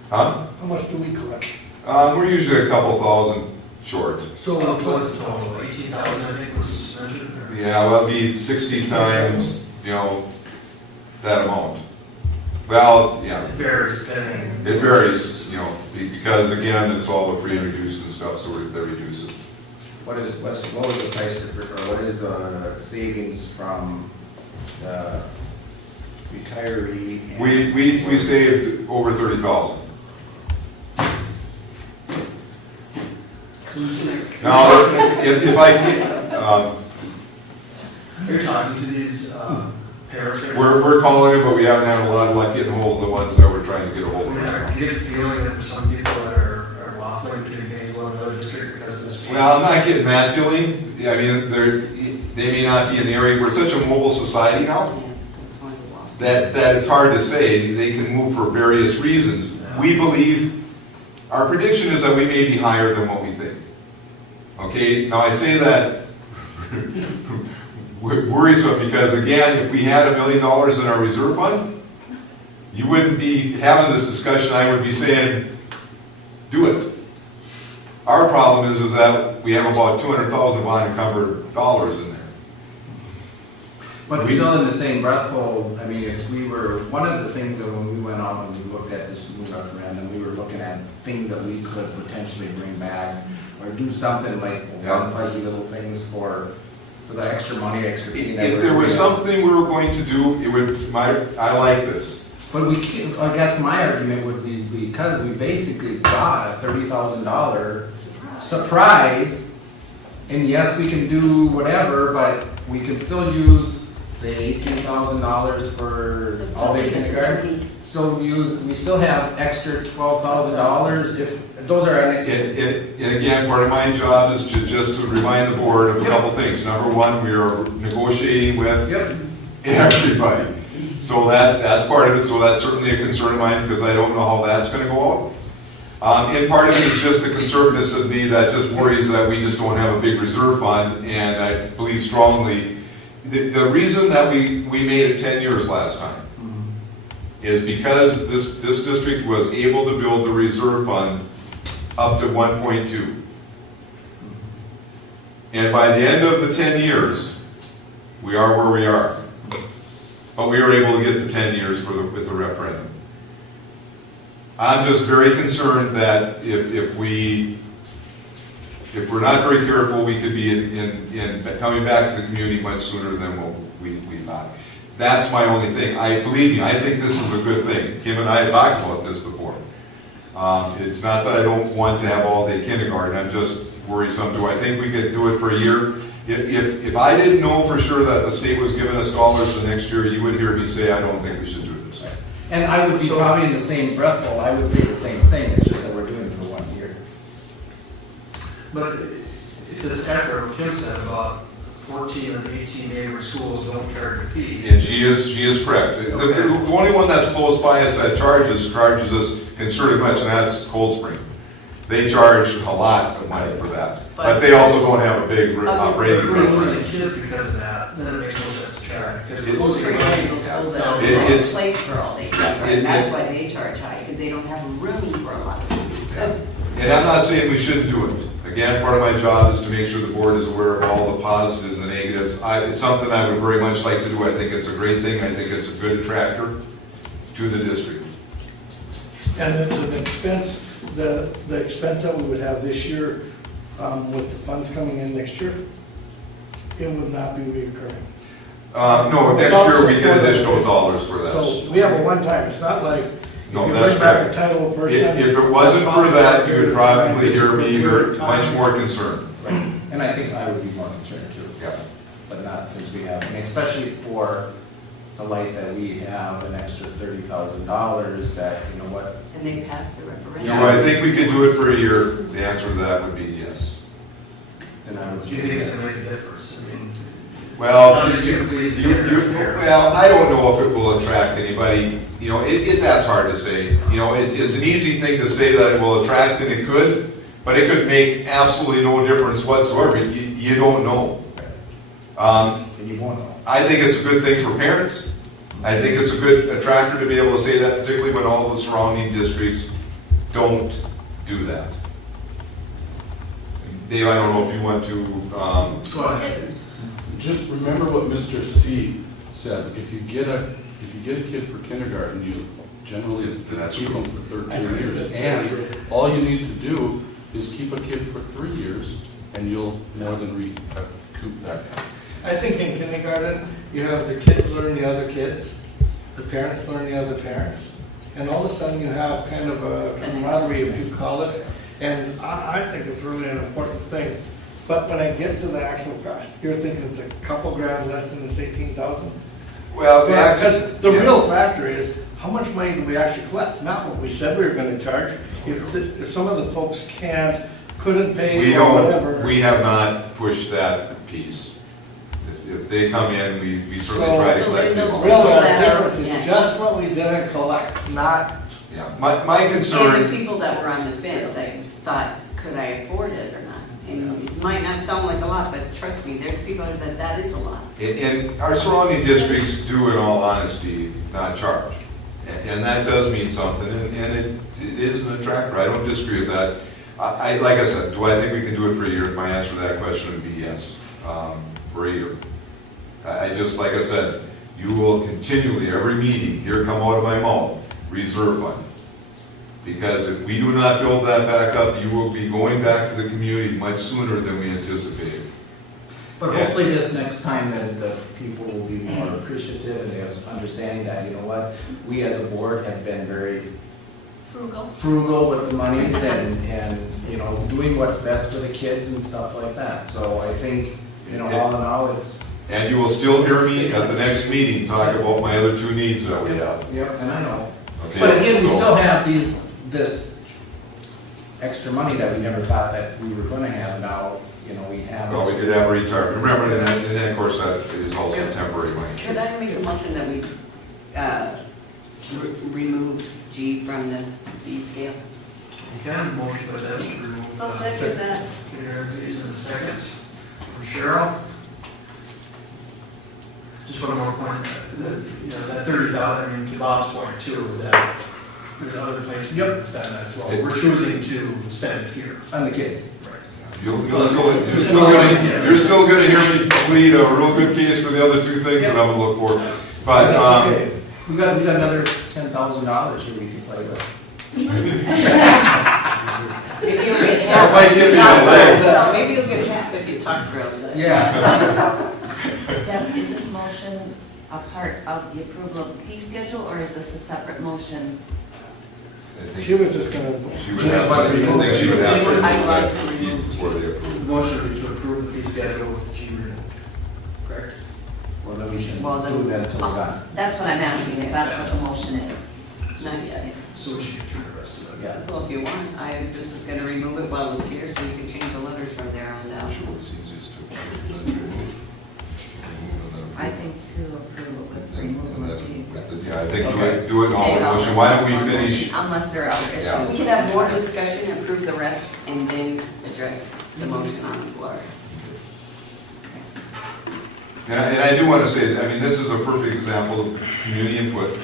Huh? How much do we collect? We're usually a couple thousand short. So What's the total, 18,000, I think was mentioned? Or- Yeah, well, it'd be 60 times, that amount. Well, yeah, It varies depending. it varies, because again, it's all the free and reduced and stuff, so they reduce it. What was the price difference, or what is the savings from the retiree. and- We saved over 30,000. Now, if I can, You're talking to these parents? we're calling them, but we haven't had a lot of luck getting hold of the ones that we're trying to get a hold I mean, of. I get the feeling that there's some people that are waffling between Paynesville and another district because of this. Well, I'm not getting that feeling. I mean, they may not be in the area. We're such a mobile society now Yeah, that's one of the law. that it's hard to say. They can move for various reasons. We believe, our prediction is that we may be higher than what we think. Okay, now I say that worrisome because again, if we had $1 million in our reserve fund, you wouldn't be having this discussion. I would be saying, do it. Our problem is that we have about 200,000 of unencumbered dollars in there. But still in the same breath, though, I mean, if we were, one of the things that when we went out and we looked at this new referendum, we were looking at things that we could potentially bring back or do something like one fuzzy little things for the extra money, extra thing that If we're there was doing. something we were going to do, it would, I like this. But we can't, I guess my argument would be because we basically got a $30,000 surprise, and yes, we can do whatever, but we can still use, say, $18,000 for That's all day still kindergarten. $20. So we still have extra $12,000 if, those are our next. And again, part of my job is to just to remind the board of a couple things. Number one, we are negotiating with Yep. everybody. So that's part of it, so that's certainly a concern of mine, because I don't know how that's gonna go out. And part of it is just the conservativeness of me that just worries that we just don't have a big reserve fund, and I believe strongly, the reason that we made it 10 years last time is because this district was able to build the reserve fund up to 1.2. And by the end of the 10 years, we are where we are. But we were able to get the 10 years with the referendum. I'm just very concerned that if we're not very careful, we could be in coming back to the community much sooner than what we thought. That's my only thing. Believe me, I think this is a good thing. Kim and I have talked about this before. It's not that I don't want to have all-day kindergarten, I'm just worrisome. Do I think we could do it for a year? If I didn't know for sure that the state was giving us dollars the next year, you would hear me say, I don't think we should do this. And I would be probably in the same breath, though, I would say the same thing, it's just that we're doing it for 1 year. But if it's after what Kim said about 14 and 18 neighborhood schools don't charge a fee. And she is correct. The only one that's close by us that charges us concerted much, and that's Cold Spring. They charge a lot of money for that, but they also don't have a big operating If we're rate. losing kids because of that, then it makes no sense to charge. Because we're It's- losing Those money. schools that It- have no it's- place for all day kindergarten, that's why they charge high, because they don't have room for a lot of kids. And I'm not saying we shouldn't do it. Again, part of my job is to make sure the board is aware of all the positives and the negatives. It's something I would very much like to do. I think it's a great thing. I think it's a good attractor to the district. And it's an expense, the expense that we would have this year, with the funds coming in next year, it would not be recurring. No, next year we get additional dollars for that. So we have a one-time, it's not like, if No, you that's bring back a correct. title of person. If it wasn't for that, you would probably hear me much more concerned. And I think I would be more concerned too. Yeah. But not since we have, and especially for the light that we have an extra $30,000 that, you know what, And they passed the referendum. Do I think we could do it for a year? The answer to that would be yes. then I would Do say you think it's yes. gonna make a difference? I mean, Well, obviously, it pleases the parents. well, I don't know if it will attract anybody. You know, that's hard to say. You know, it's an easy thing to say that it will attract, and it could, but it could make absolutely no difference whatsoever. You don't know. And you won't know. I think it's a good thing for parents. I think it's a good attractor to be able to say that, particularly when all the surrounding districts don't do that. Dave, I don't know if you want to, Go ahead. Just remember what Mr. C said, if you get a kid for kindergarten, you generally That's keep true. them for 13 years. And all you need to do is keep a kid for 3 years, and you'll more than recoup that. I think in kindergarten, you have the kids learn the other kids, the parents learn the other parents, and all of a sudden you have kind of a camaraderie, if you call it, and I think it's really an important thing. But when I get to the actual cost, you're thinking it's a couple grand less than this 18,000? Well, Because the yeah. real factor is, how much money do we actually collect? Not what we said we were gonna charge. If some of the folks couldn't pay or whatever. We have not pushed that piece. If they come in, we certainly try to So collect. then those people. Really, our that are- difference is yeah. just what we didn't collect, not, Yeah, my And concern, the people that were on the fence, I thought, could I afford it or not? And it might not sound like a lot, but trust me, there's people that is a lot. and our surrounding districts do, in all honesty, not charge. And that does mean something, and it is an attractor, I don't disagree with that. Like I said, do I think we can do it for a year? My answer to that question would be yes, for a year. I just, like I said, you will continually, every meeting, here come out of my mouth, reserve fund. Because if we do not build that back up, you will be going back to the community much sooner than we anticipated. But hopefully this next time that the people will be more appreciative and they have understanding that, you know what, we as a board have been very frugal with the monies and, you know, doing what's best for the kids and stuff like that. So I think, you know, all in all, it's. And you will still hear me at the next meeting talk about my other two needs that we have. Yep, and I know. Okay, But again, we so- still have this extra money that we never thought that we were gonna have now, you know, we have. Well, we could have a retirement. Remember, and then, of course, that is also temporary money. Could I make a motion that we remove G from the fee scale? Okay, motion by Deb to remove. I'll second that. Kindergarten fees in a second. From Cheryl. Just one more point, that 30,000, I mean, to Bob's point too, is that there's other places you can spend that as well. We're choosing to spend it here. On the kids. Right. You're still gonna hear me plead a real good case for the other two things that I'm gonna look for. But, That's okay. We got another $10,000 here we can play with. Maybe you'll get That might half. give you Talk a leg. Grill. So maybe you'll get half if you talk grill. Yeah. Deb, is this motion a part of the approval of the fee schedule, or is this a separate motion? I think she was just gonna. she would have to, I think she would have to. I'd like to remove Before they approve. The motion would be to approve the fee schedule with G reading. Correct. Well, then we should Well, then- do that until we're done. That's what I'm asking, if that's what the motion is. Not yet. So we should get through the rest of it. Yeah. Well, if you want, I just was gonna remove it while it was here, so you can change the letters from there on down. Sure, it's easiest to. I think to approve it with removal of G. Yeah, I think do it in all motion. Why don't we finish? Unless there are other Yeah. issues. We can have more discussion, approve the rest, and then address the motion on the floor. And I do want to say, I mean, this is a perfect example of community input,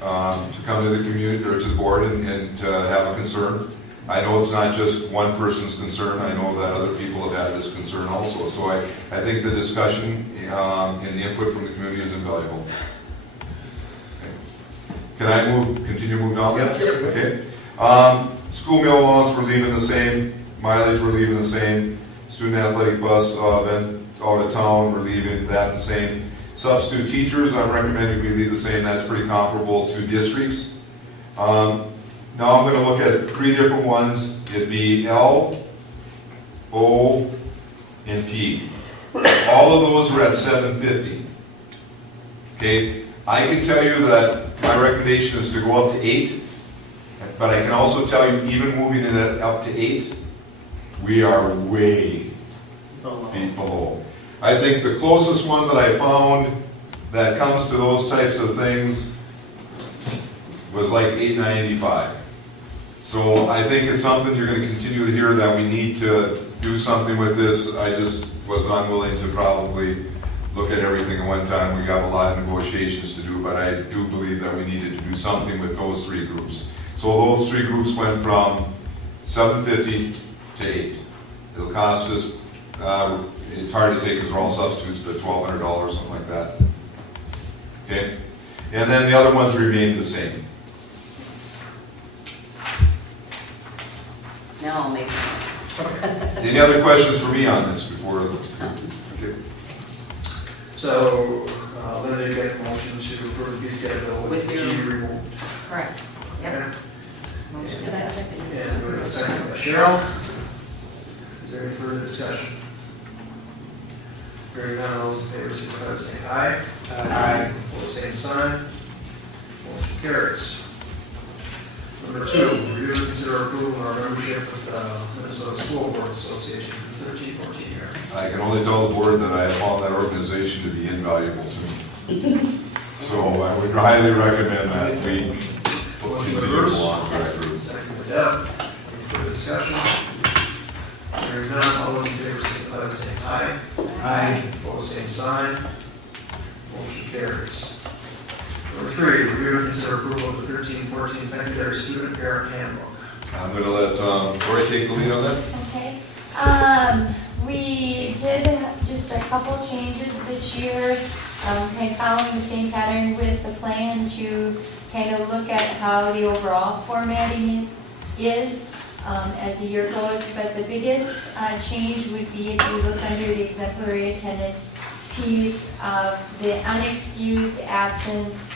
to come to the community, or to the board and to have a concern. I know it's not just one person's concern, I know that other people have had this concern also. So I think the discussion, and the input from the community is invaluable. Okay. Can I continue moving on? Yep. Okay. School meal allowance, we're leaving the same, mileage, we're leaving the same, student athletic bus, event, out of town, we're leaving that the same. Substitute teachers, I'm recommending we leave the same, that's pretty comparable to districts. Now I'm gonna look at three different ones, it'd be L, O, and P. All of those are at $750. Okay, I can tell you that my recommendation is to go up to 8, but I can also tell you, even moving it up to 8, we are way below. I think the closest one that I found that comes to those types of things was like $8.95. So I think it's something you're gonna continue to hear, that we need to do something with this. I just was unwilling to probably look at everything at one time. We got a lot of negotiations to do, but I do believe that we needed to do something with those three groups. So those three groups went from $750 to 8. It'll cost us, it's hard to say because they're all substitutes, but $1,200, something like that. Okay? And then the other ones remain the same. Now I'll make it. Any other questions for me on this before? Okay. So, Linda, you get the motion to approve the fee schedule with With your- G removed. Correct. Yep. Okay? Motion, and I second. And we have a second by Cheryl. Is there any further discussion? Hearing none, all those in favor, signify by saying aye. Aye. Opposed, same sign. Motion carries. Number 2, review and consider approval of our membership with the Minnesota School Board Association for 13-14 year. I can only tell the board that I have found that organization to be invaluable to me. So I would highly recommend that we Motion by continue Bruce. along that route. Second by Deb. Any further discussion? Hearing none, all those in favor, signify by saying aye. Aye. Opposed, same sign. Motion carries. Number 3, review and consider approval of the 13-14 secondary student parent handbook. I'm going to let Tori take the lead on that. Okay, we did just a couple changes this year, kind of following the same pattern with the plan to kind of look at how the overall formatting is as the year goes. But the biggest change would be if you look under the exemplary attendance piece of the unexcused absence,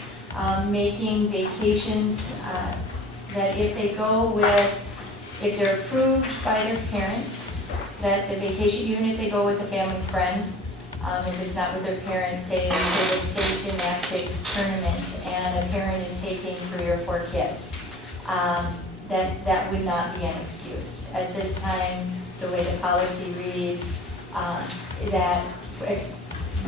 making vacations that if they go with, if they're approved by their parent, that the vacation, even if they go with a family friend, if it's not with their parents, say to the state gymnastics tournament and a parent is taking 3 or 4 kids, that would not be unexcused. At this time, the way the policy reads, that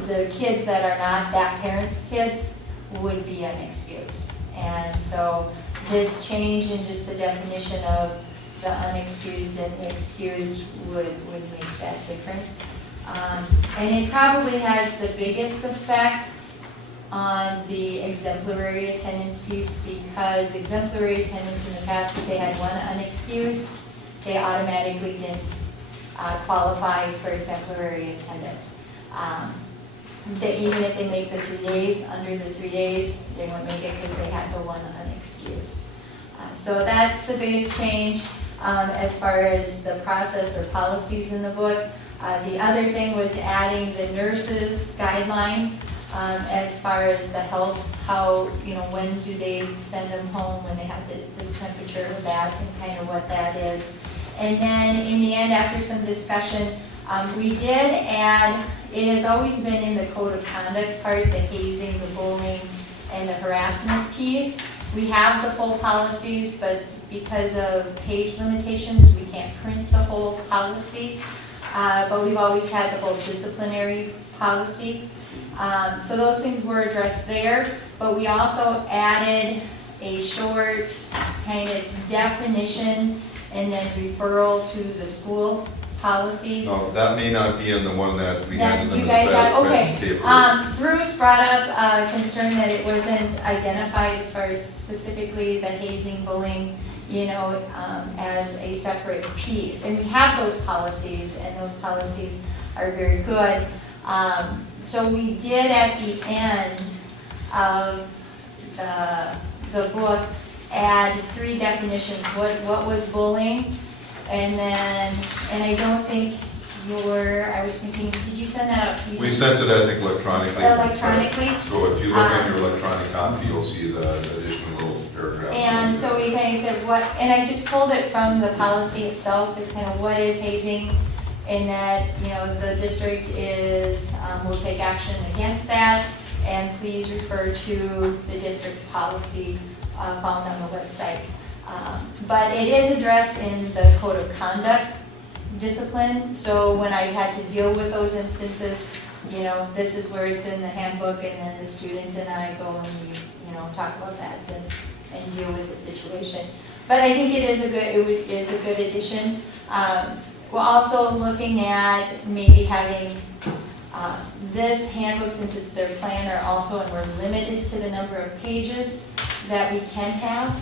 the kids that are not that parent's kids would be unexcused. And so this change in just the definition of the unexcused and the excused would make that difference. And it probably has the biggest effect on the exemplary attendance piece, because exemplary attendance in the past, if they had one unexcused, they automatically didn't qualify for exemplary attendance. That even if they make the 3 days, under the 3 days, they won't make it because they had the one unexcused. So that's the biggest change as far as the process or policies in the book. The other thing was adding the nurses guideline as far as the health, how, when do they send them home when they have this temperature or that, and kind of what that is. And then in the end, after some discussion, we did add, it has always been in the code of conduct part, the hazing, the bullying, and the harassment piece. We have the full policies, but because of page limitations, we can't print the whole policy. But we've always had the whole disciplinary policy. So those things were addressed there, but we also added a short kind of definition and then referral to the school policy. No, that may not be in the one that we had in the You guys had, okay. paper. Bruce brought up a concern that it wasn't identified as far as specifically the hazing, bullying, as a separate piece. And we have those policies, and those policies are very good. So we did at the end of the book add 3 definitions. What was bullying? And I don't think I was thinking, did you send that out? We sent it, I think, electronically. Electronically? So if you look at your electronic copy, you'll see the additional little paragraphs. And so we kind of said and I just pulled it from the policy itself, is kind of what is hazing, and that, the district will take action against that, and please refer to the district policy found on the website. But it is addressed in the code of conduct discipline, so when I had to deal with those instances, this is where it's in the handbook, and then the student and I go and we, talk about that and deal with the situation. But I think it is a good addition. We're also looking at maybe having this handbook, since it's their planner also, and we're limited to the number of pages that we can have.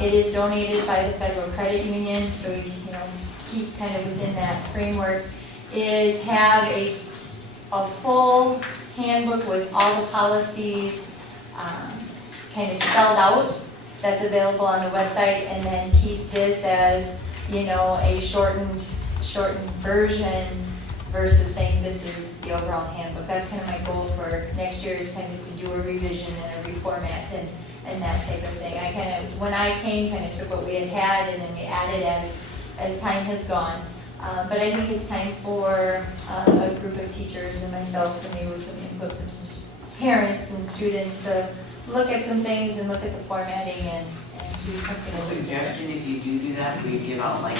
It is donated by the Federal Credit Union, so we keep kind of within that framework, is have a full handbook with all the policies kind of spelled out that's available on the website, and then keep this as, a shortened version versus saying this is, the overall handbook. That's kind of my goal for next year, is kind of to do a revision and a reformat and that type of thing. I kind of, when I came, kind of took what we had and then we added as time has gone. But I think it's time for a group of teachers and myself, and maybe with some input from some parents and students, to look at some things and look at the formatting and do something. A suggestion, if you do that, we give out like,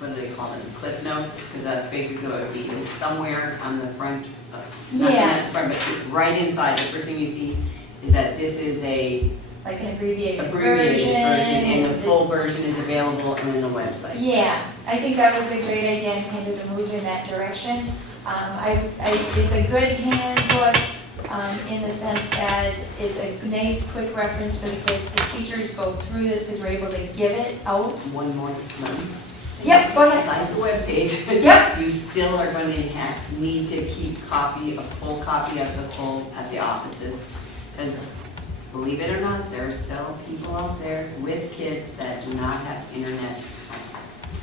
what do they call them, cliff notes? Because that's basically what it would be, is somewhere on the front, not Yeah. on the front, but right inside, the first thing you see is that this is a Like an abbreviated abbreviated version, and the this- full version is available on the website. Yeah, I think that was a great idea, and kind of to move in that direction. It's a good handbook, in the sense that it's a nice, quick reference for the kids. The teachers go through this because we're able to give it out. One more thing. Yep, go ahead. Besides the webpage. Yep. You still are going to need to keep a full copy of the full at the offices. Because believe it or not, there are still people out there with kids that do not have internet access.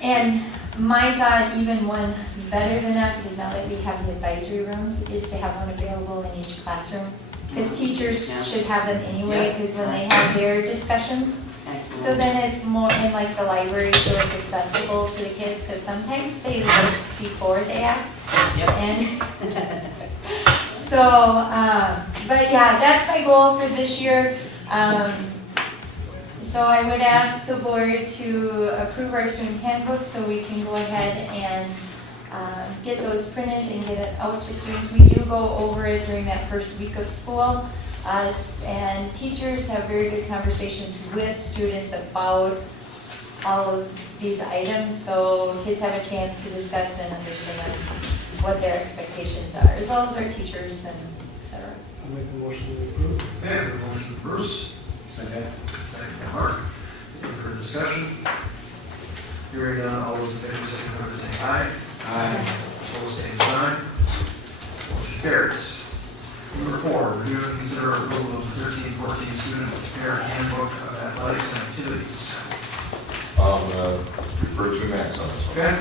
And my thought, even one better than that, because now that we have the advisory rooms, is to have one available in each classroom. Because teachers Yeah. should have them anyway, because when they have their discussions, Excellent. so then it's more in like the library, so it's accessible to the kids, because sometimes they look before they act. Yep. And so, but yeah, that's my goal for this year. So I would ask the board to approve our student handbook so we can go ahead and get those printed and get it out to students. We do go over it during that first week of school. And teachers have very good conversations with students about all of these items, so kids have a chance to discuss and understand what their expectations are, as well as our teachers and et cetera. I'll make a motion to approve. Okay, we have a motion from Bruce, Second. second by Mark. Any further discussion? Hearing none, all those in favor, signify by saying aye. Aye. Opposed, same sign. Motion carries. Number 4, review and consider approval of the 13-14 student parent handbook of athletics and activities. Refer to Max on this one. Okay?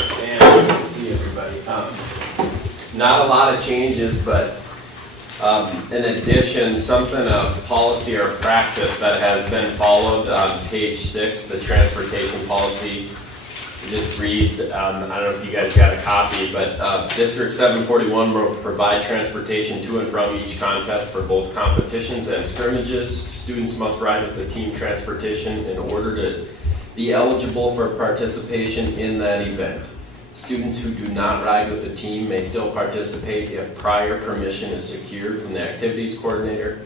Stand, you can see everybody. Not a lot of changes, but in addition, something of policy or practice that has been followed on page 6, the transportation policy. It just reads, I don't know if you guys got a copy, but District 741 will provide transportation to and from each contest for both competitions and scrimmages. Students must ride with the team transportation in order to be eligible for participation in that event. Students who do not ride with the team may still participate if prior permission is secured from the activities coordinator.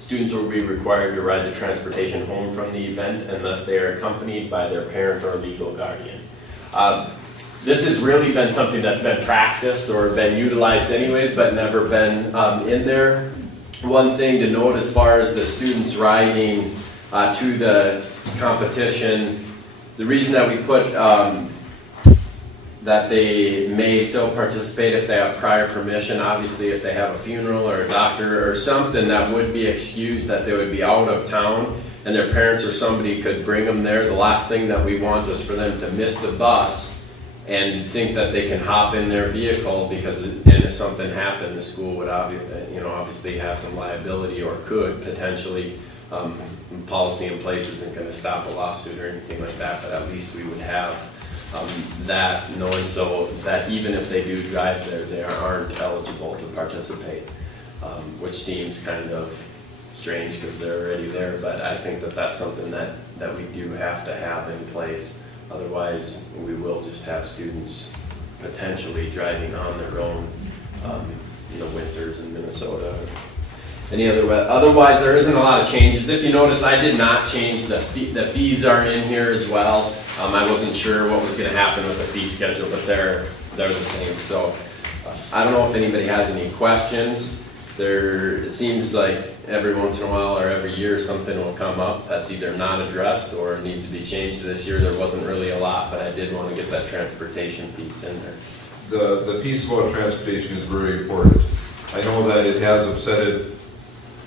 Students will be required to ride the transportation home from the event unless they are accompanied by their parent or legal guardian. This has really been something that's been practiced or been utilized anyways, but never been in there. One thing to note as far as the students riding to the competition, the reason that we put that they may still participate if they have prior permission, obviously if they have a funeral or a doctor or something that would be excused that they would be out of town and their parents or somebody could bring them there. The last thing that we want is for them to miss the bus and think that they can hop in their vehicle because if something happened, the school would obviously have some liability or could potentially. Policy in place isn't going to stop a lawsuit or anything like that, but at least we would have that knowing so that even if they do drive there, they aren't eligible to participate, which seems kind of strange because they're already there, but I think that that's something that we do have to have in place. Otherwise, we will just have students potentially driving on their own in the winters in Minnesota. Any other way. Otherwise, there isn't a lot of changes. If you notice, I did not change the fees are in here as well. I wasn't sure what was going to happen with the fee schedule, but they're the same. So I don't know if anybody has any questions. It seems like every once in a while or every year something will come up that's either not addressed or needs to be changed. This year there wasn't really a lot, but I did want to get that transportation piece in there. The piece about transportation is very important. I know that it has upsetted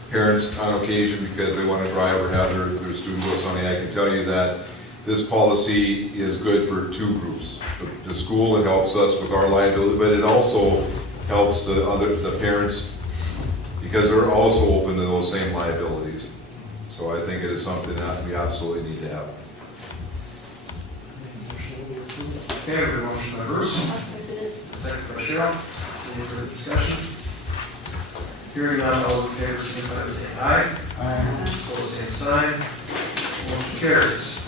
parents on occasion because they want to drive or have their student go something. I can tell you that this policy is good for two groups. The school, it helps us with our liability, but it also helps the parents, because they're also open to those same liabilities. So I think it is something that we absolutely need to have. Okay, we have a motion by Bruce. Second by Cheryl. Any further discussion? Hearing none, all those in favor, signify by saying aye. Aye. Opposed, same sign. Motion carries.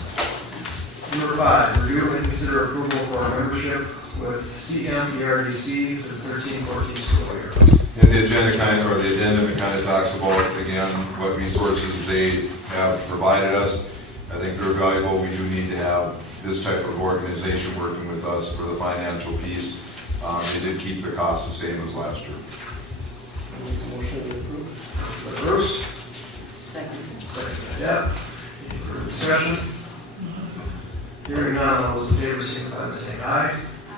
Number 5, review and consider approval for our membership with CMERDC for the 13-14 school year. And the agenda the addendum, it kind of talks about, again, what resources they have provided us. I think they're valuable. We do need to have this type of organization working with us for the financial piece. They did keep the cost the same as last year. Motion to approve. Motion by Bruce, Second. second by Deb. Any further discussion? Hearing none, all those in favor, signify by saying aye.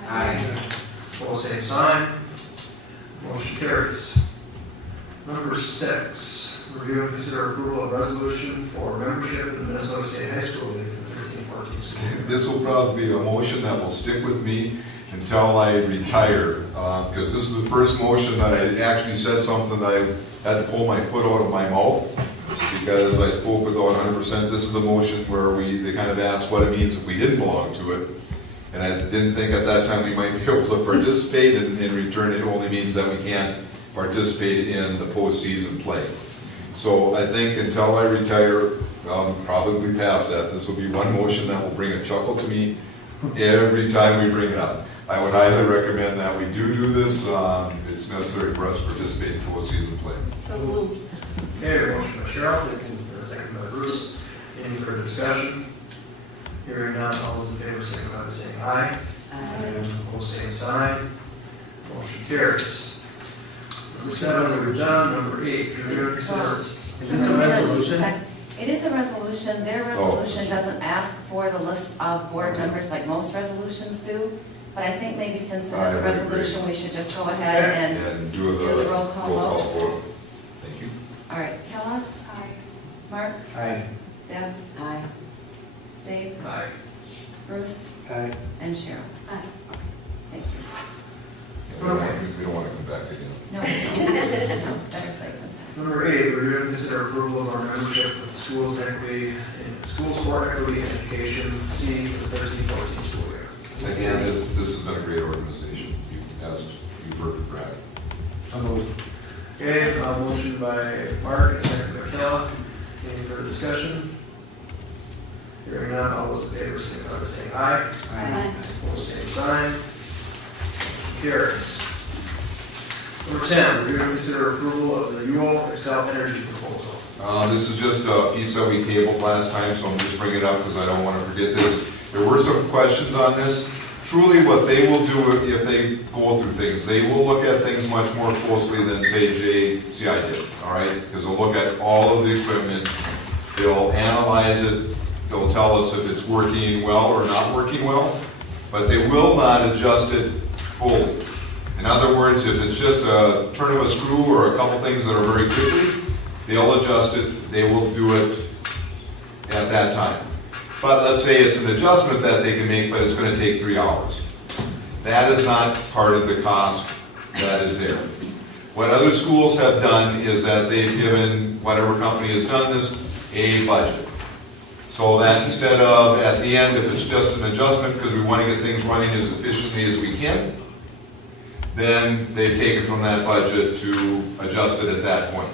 Aye. Opposed, same sign. Motion carries. Number 6, review and consider approval of resolution for membership in the Minnesota State High School League for the 13-14 school year. This will probably be a motion that will stick with me until I retire, because this is the first motion that I actually said something that I had to pull my foot out of my mouth, because I spoke without 100%. This is the motion where they kind of asked what it means if we didn't belong to it. And I didn't think at that time we might be able to participate, and in return it only means that we can't participate in the postseason play. So I think until I retire, probably past that, this will be one motion that will bring a chuckle to me every time we bring it up. I would highly recommend that we do this. It's necessary for us to participate in postseason play. So moved. Okay, a motion by Cheryl, second by Bruce. Any further discussion? Hearing none, all those in favor, signify by saying aye. Opposed, same sign. Motion carries. Number 7, we've done. Number 8, review and consider. Is this a resolution? It is a resolution. Their resolution doesn't ask for the list of board members like most resolutions do. But I think maybe since it is a resolution, we should just go ahead and do the roll call vote. vote. Thank you. All right, Kellogg? Aye. Mark? Aye. Deb? Aye. Dave? Aye. Bruce? Aye. And Cheryl? Aye. Thank you. We don't want to come back again. No, no, better safe than sorry. Number 8, review and consider approval of our membership with Schools Equity, Schools for Equity in Education, C for the 13-14 school year. Again, this has been a great organization. You've heard from Brad. So moved. Okay, motion by Mark and second by Kel. Any further discussion? Hearing none, all those in favor, signify by saying aye. Aye. Opposed, same sign. Motion carries. Number 10, review and consider approval of the UO Excel Energy proposal. This is just a piece that we tabled last time, so I'm just bringing it up because I don't want to forget this. There were some questions on this. Truly, what they will do if they go through things, they will look at things much more closely than, say, JCI did, all right? Because they'll look at all of the equipment, they'll analyze it, they'll tell us if it's working well or not working well, but they will not adjust it fully. In other words, if it's just a turn of a screw or a couple things that are very quickly, they'll adjust it, they will do it at that time. But let's say it's an adjustment that they can make, but it's going to take 3 hours. That is not part of the cost that is there. What other schools have done is that they've given whatever company has done this a budget. So that instead of at the end, if it's just an adjustment because we want to get things running as efficiently as we can, then they've taken from that budget to adjust it at that point.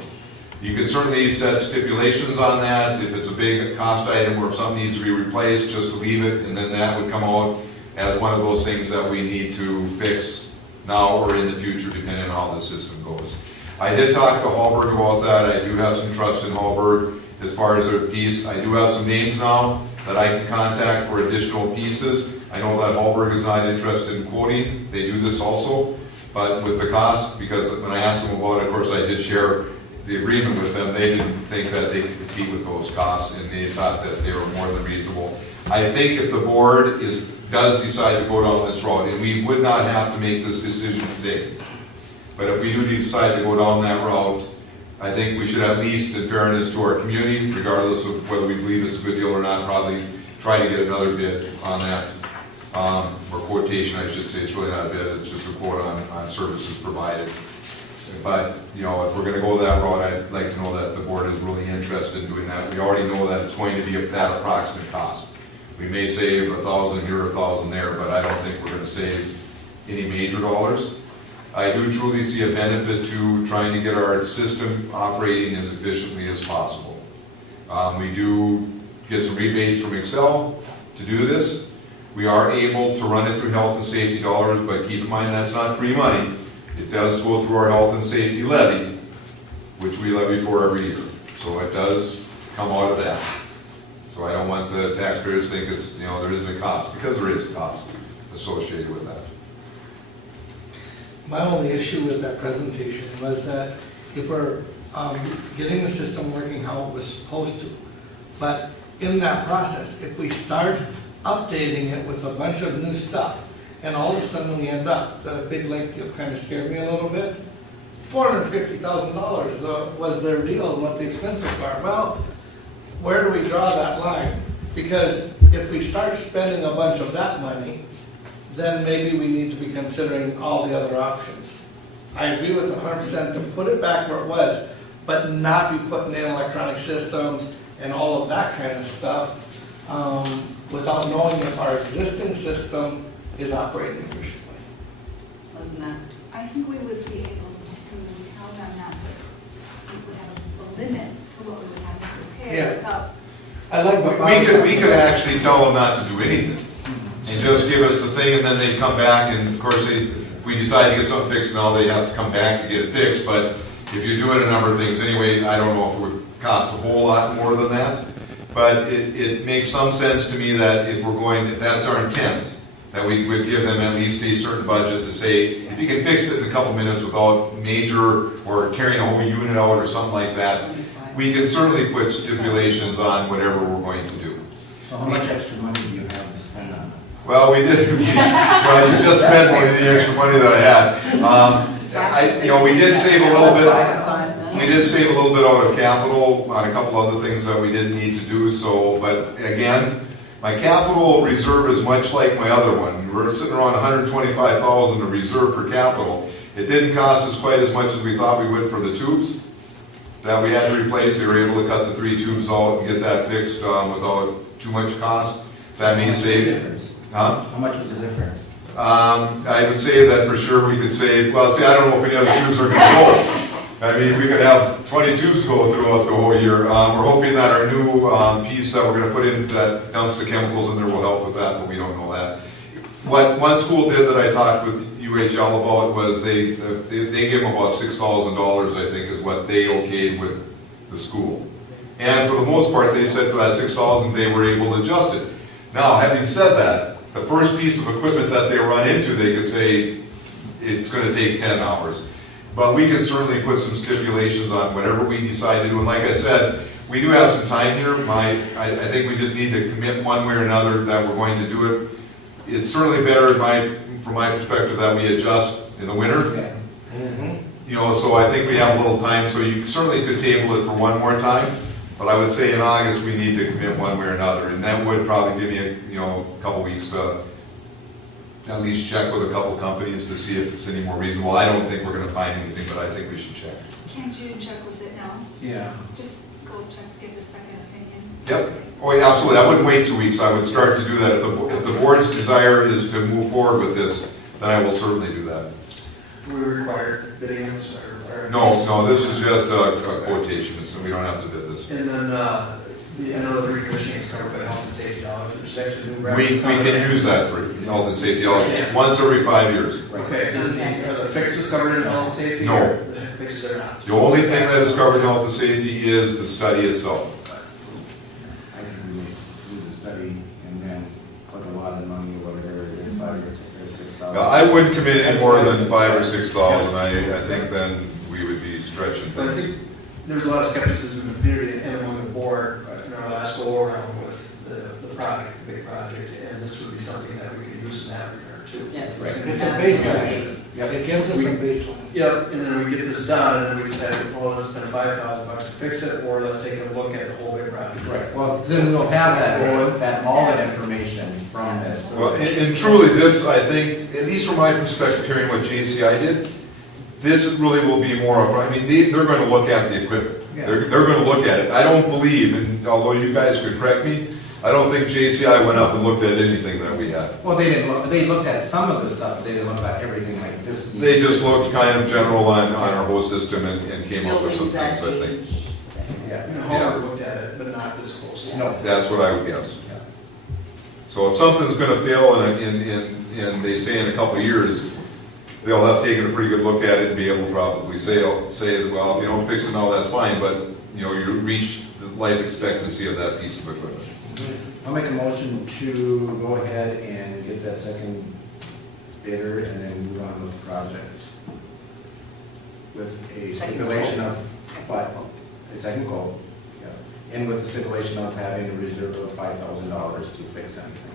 You can certainly set stipulations on that, if it's a big cost item or if something needs to be replaced, just to leave it, and then that would come out as one of those things that we need to fix now or in the future, depending on how the system goes. I did talk to Hallberg about that. I do have some trust in Hallberg as far as their piece. I do have some names now that I can contact for additional pieces. I know that Hallberg is not interested in quoting. They do this also, but with the cost, because when I asked them about it, of course, I did share the agreement with them. They didn't think that they could compete with those costs, and they thought that they were more than reasonable. I think if the board does decide to go down this road, and we would not have to make this decision today, but if we do decide to go down that route, I think we should at least, in fairness to our community, regardless of whether we believe it's a good deal or not, probably try to get another bid on that, or quotation, I should say. It's really not a bid, it's just a quote on services provided. But, you know, if we're gonna go that route, I'd like to know that the board is really interested in doing that. We already know that it's going to be that approximate cost. We may save 1,000 here, 1,000 there, but I don't think we're gonna save any major dollars. I do truly see a benefit to trying to get our system operating as efficiently as possible. We do get some rebates from Excel to do this. We are able to run it through health and safety dollars, but keep in mind that's not free money. It does go through our health and safety levy, which we levy for every year. So it does come out of that. So I don't want the taxpayers to think it's, you know, there isn't a cost, because there is a cost associated with that. My only issue with that presentation was that if we're getting the system working how it was supposed to, but in that process, if we start updating it with a bunch of new stuff, and all of a sudden we end up, the big lake deal kind of scared me a little bit, $450,000 was their deal and what the expenses are. Well, where do we draw that line? Because if we start spending a bunch of that money, then maybe we need to be considering all the other options. I agree with 100% to put it back where it was, but not be putting in electronic systems and all of that kind of stuff without knowing if our existing system is operating efficiently. Wasn't that? I think we would be able to tell them not to, we would have a limit to what we would have to prepare Yeah. without. I like what We could actually tell them not to do anything, and just give us the thing, and then they come back, and of course, if we decide to get something fixed, now they have to come back to get it fixed, but if you're doing a number of things anyway, I don't know if it would cost a whole lot more than that, but it makes some sense to me that if that's our intent, that we would give them at least a certain budget to say, if you can fix it in a couple minutes without major, or carrying a whole unit out or something like that, we can certainly put stipulations on whatever we're going to do. So how much extra money do you have to spend on it? Well, we did, well, you just spent one of the extra money that I had. We did save a little bit, we did save a little bit out of capital on a couple other things that we didn't need to do, so, but again, my capital reserve is much like my other one. We're sitting around 125,000 to reserve for capital. It didn't cost us quite as much as we thought we would for the tubes that we had to replace. They were able to cut the 3 tubes out and get that fixed without too much cost. That means save. Huh? How much was the difference? I would say that for sure we could save, well, see, I don't know if any other tubes are going to go. I mean, we could have 20 tubes go throughout the whole year. We're hoping that our new piece that we're going to put in that dumps the chemicals in there will help with that, but we don't know that. What one school did that I talked with UHL about was they gave them about $6,000, I think, is what they okayed with the school. And for the most part, they said for that $6,000 they were able to adjust it. Now, having said that, the first piece of equipment that they run into, they could say it's going to take 10 hours. But we can certainly put some stipulations on whatever we decide to do. And like I said, we do have some time here. I think we just need to commit one way or another that we're going to do it. It's certainly better from my perspective that we adjust in the winter. Yeah. So I think we have a little time, so you certainly could table it for one more time. But I would say in August, we need to commit one way or another. And that would probably give me a couple weeks to at least check with a couple companies to see if it's any more reasonable. I don't think we're going to find anything, but I think we should check. Can't you check with it now? Yeah. Just go check, give a second opinion. Yep. Oh, yeah, absolutely. I wouldn't wait 2 weeks. I would start to do that. If the board's desire is to move forward with this, then I will certainly do that. Do we require bidding on this, or? No, this is just a quotation, so we don't have to bid this. And then, I know the recommissioning is covered by health and safety dollars, which is actually new. We can use that for health and safety dollars once every 5 years. Okay, are the fixes covered in health and safety? No. Or the fixes are not? The only thing that is covered in health and safety is the study itself. I can do the study and then put a lot of money or whatever it is, 5 or 6,000. I wouldn't commit any more than 5,000 or 6,000. I think then we would be stretching But I things. think there's a lot of skepticism in the community and among the board in our last go around with the project, the big project, and this would be something that we could use in that regard too. Yes. Right. It's a base section. Yeah, It gives us a baseline. Yep, and then we get this done, and then we decide, well, let's spend $5,000 to fix it, or let's take a look at the whole big project. Right, well, then we'll have all that information from this. Well, and truly, this, I think, at least from my perspective, hearing what JCI did, this really will be more of, I mean, they're gonna look at the equipment. Yeah. They're gonna look at it. I don't believe, and although you guys could correct me, I don't think JCI went up and looked at anything that we had. Well, they didn't look, they looked at some of the stuff, but they didn't look at everything like this. They just looked kind of general on our whole system and came up with some Buildings things, that I think. age. Yeah. And Howard looked at it, but not this close. No. That's what I would guess. Yeah. So if something's gonna fail in they say in a couple of years, they'll have taken a pretty good look at it and be able to probably say that, well, if you don't fix it now, that's fine, but, you know, you reach the life expectancy of that piece of equipment. I'll make a motion to go ahead and get that second bidder and then move on with the project. With a stipulation of, what, a second quote, yeah, and with the stipulation of having a reserve of $5,000 to fix anything.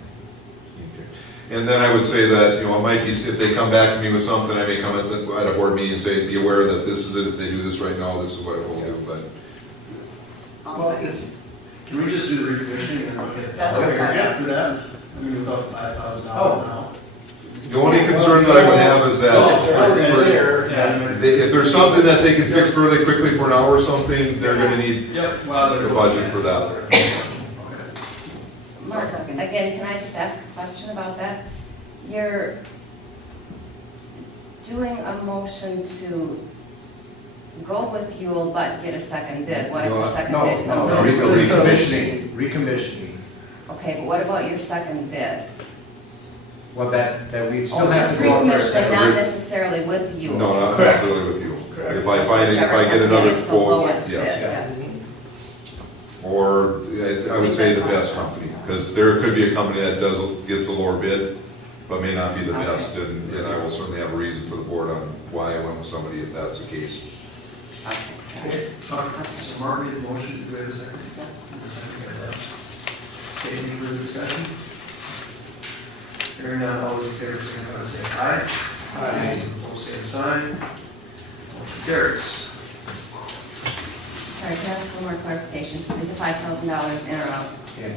And then I would say that, you know, it might be, if they come back to me with something, I may come at a board meeting and say, be aware that this is it, if they do this right now, this is what it will do, but. Well, can we just do the recommissioning and then look at That's what we're it doing. after that? I mean, without the $5,000 now. The only concern that I would have is Well, if they're that organized, yeah. if there's something that they can fix really quickly for an hour or something, they're gonna need Yep. Well, a budget for that. Okay. Mark, again, can I just ask a question about that? You're doing a motion to go with Yule but get a second bid. What if the second bid comes in? Recommissioning. Okay, but what about your second bid? Well, that we still Oh, have just to go for a recommissioning, second. not necessarily with Yule. No, not Correct. necessarily with you. Correct. If I Whichever get another company is the quote, lowest yes. bid, yes. Or I would say the best company, because there could be a company that gets a lower bid, but may not be the Okay. best, and I will certainly have a reason for the board on why I went with somebody if that's the case. Okay, so Mark made the motion, do we have a second? Second, okay, any further discussion? Hearing none, all those in favor, signify by saying aye. Aye. Opposed, same sign. Motion carries. Sorry, can I ask one more clarification? Is the $5,000 in or out? Yeah.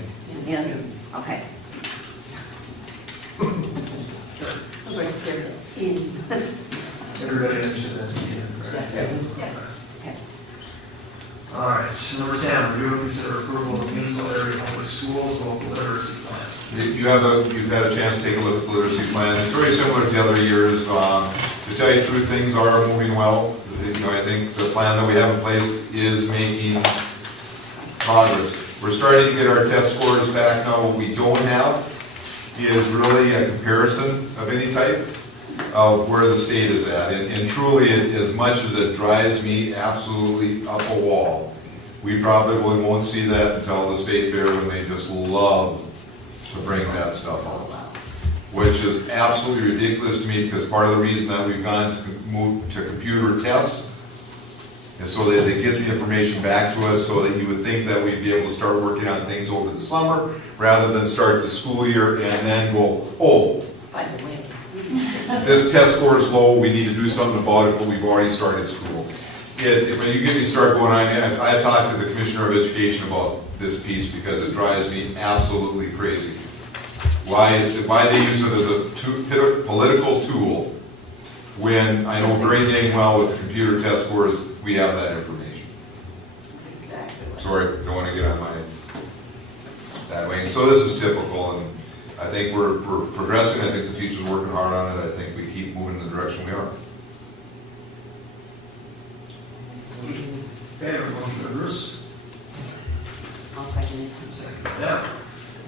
In? Okay. I was like scared. In. Everybody understood that to be in, correct? Okay. All right, number 10, review and consider approval of the Paynesville area public schools local literacy plan. You've had a chance to take a look at the literacy plan. It's very similar to the other years. To tell you the truth, things are moving well. You know, I think the plan that we have in place is making progress. We're starting to get our test scores back now. What we don't have is really a comparison of any type of where the state is at. And truly, as much as it drives me absolutely up a wall, we probably won't see that until the state fair when they just love to bring that stuff up. Which is absolutely ridiculous to me, because part of the reason that we've gone to move to computer tests is so that they get the information back to us, so that you would think that we'd be able to start working on things over the summer, rather than start the school year and then go, oh, By the way. this test score is low, we need to do something about it, but we've already started school. If you get me started going on, I've talked to the Commissioner of Education about this piece, because it drives me absolutely crazy. Why they use it as a political tool, when I know very dang well with the computer test scores, we have that information. That's exactly what. Sorry, don't want to get on my, that way. So this is typical, and I think we're progressing. I think the teachers are working hard on it. I think we keep moving in the direction we are. Okay, I have a motion by Bruce. I'll second it. Second by Deb.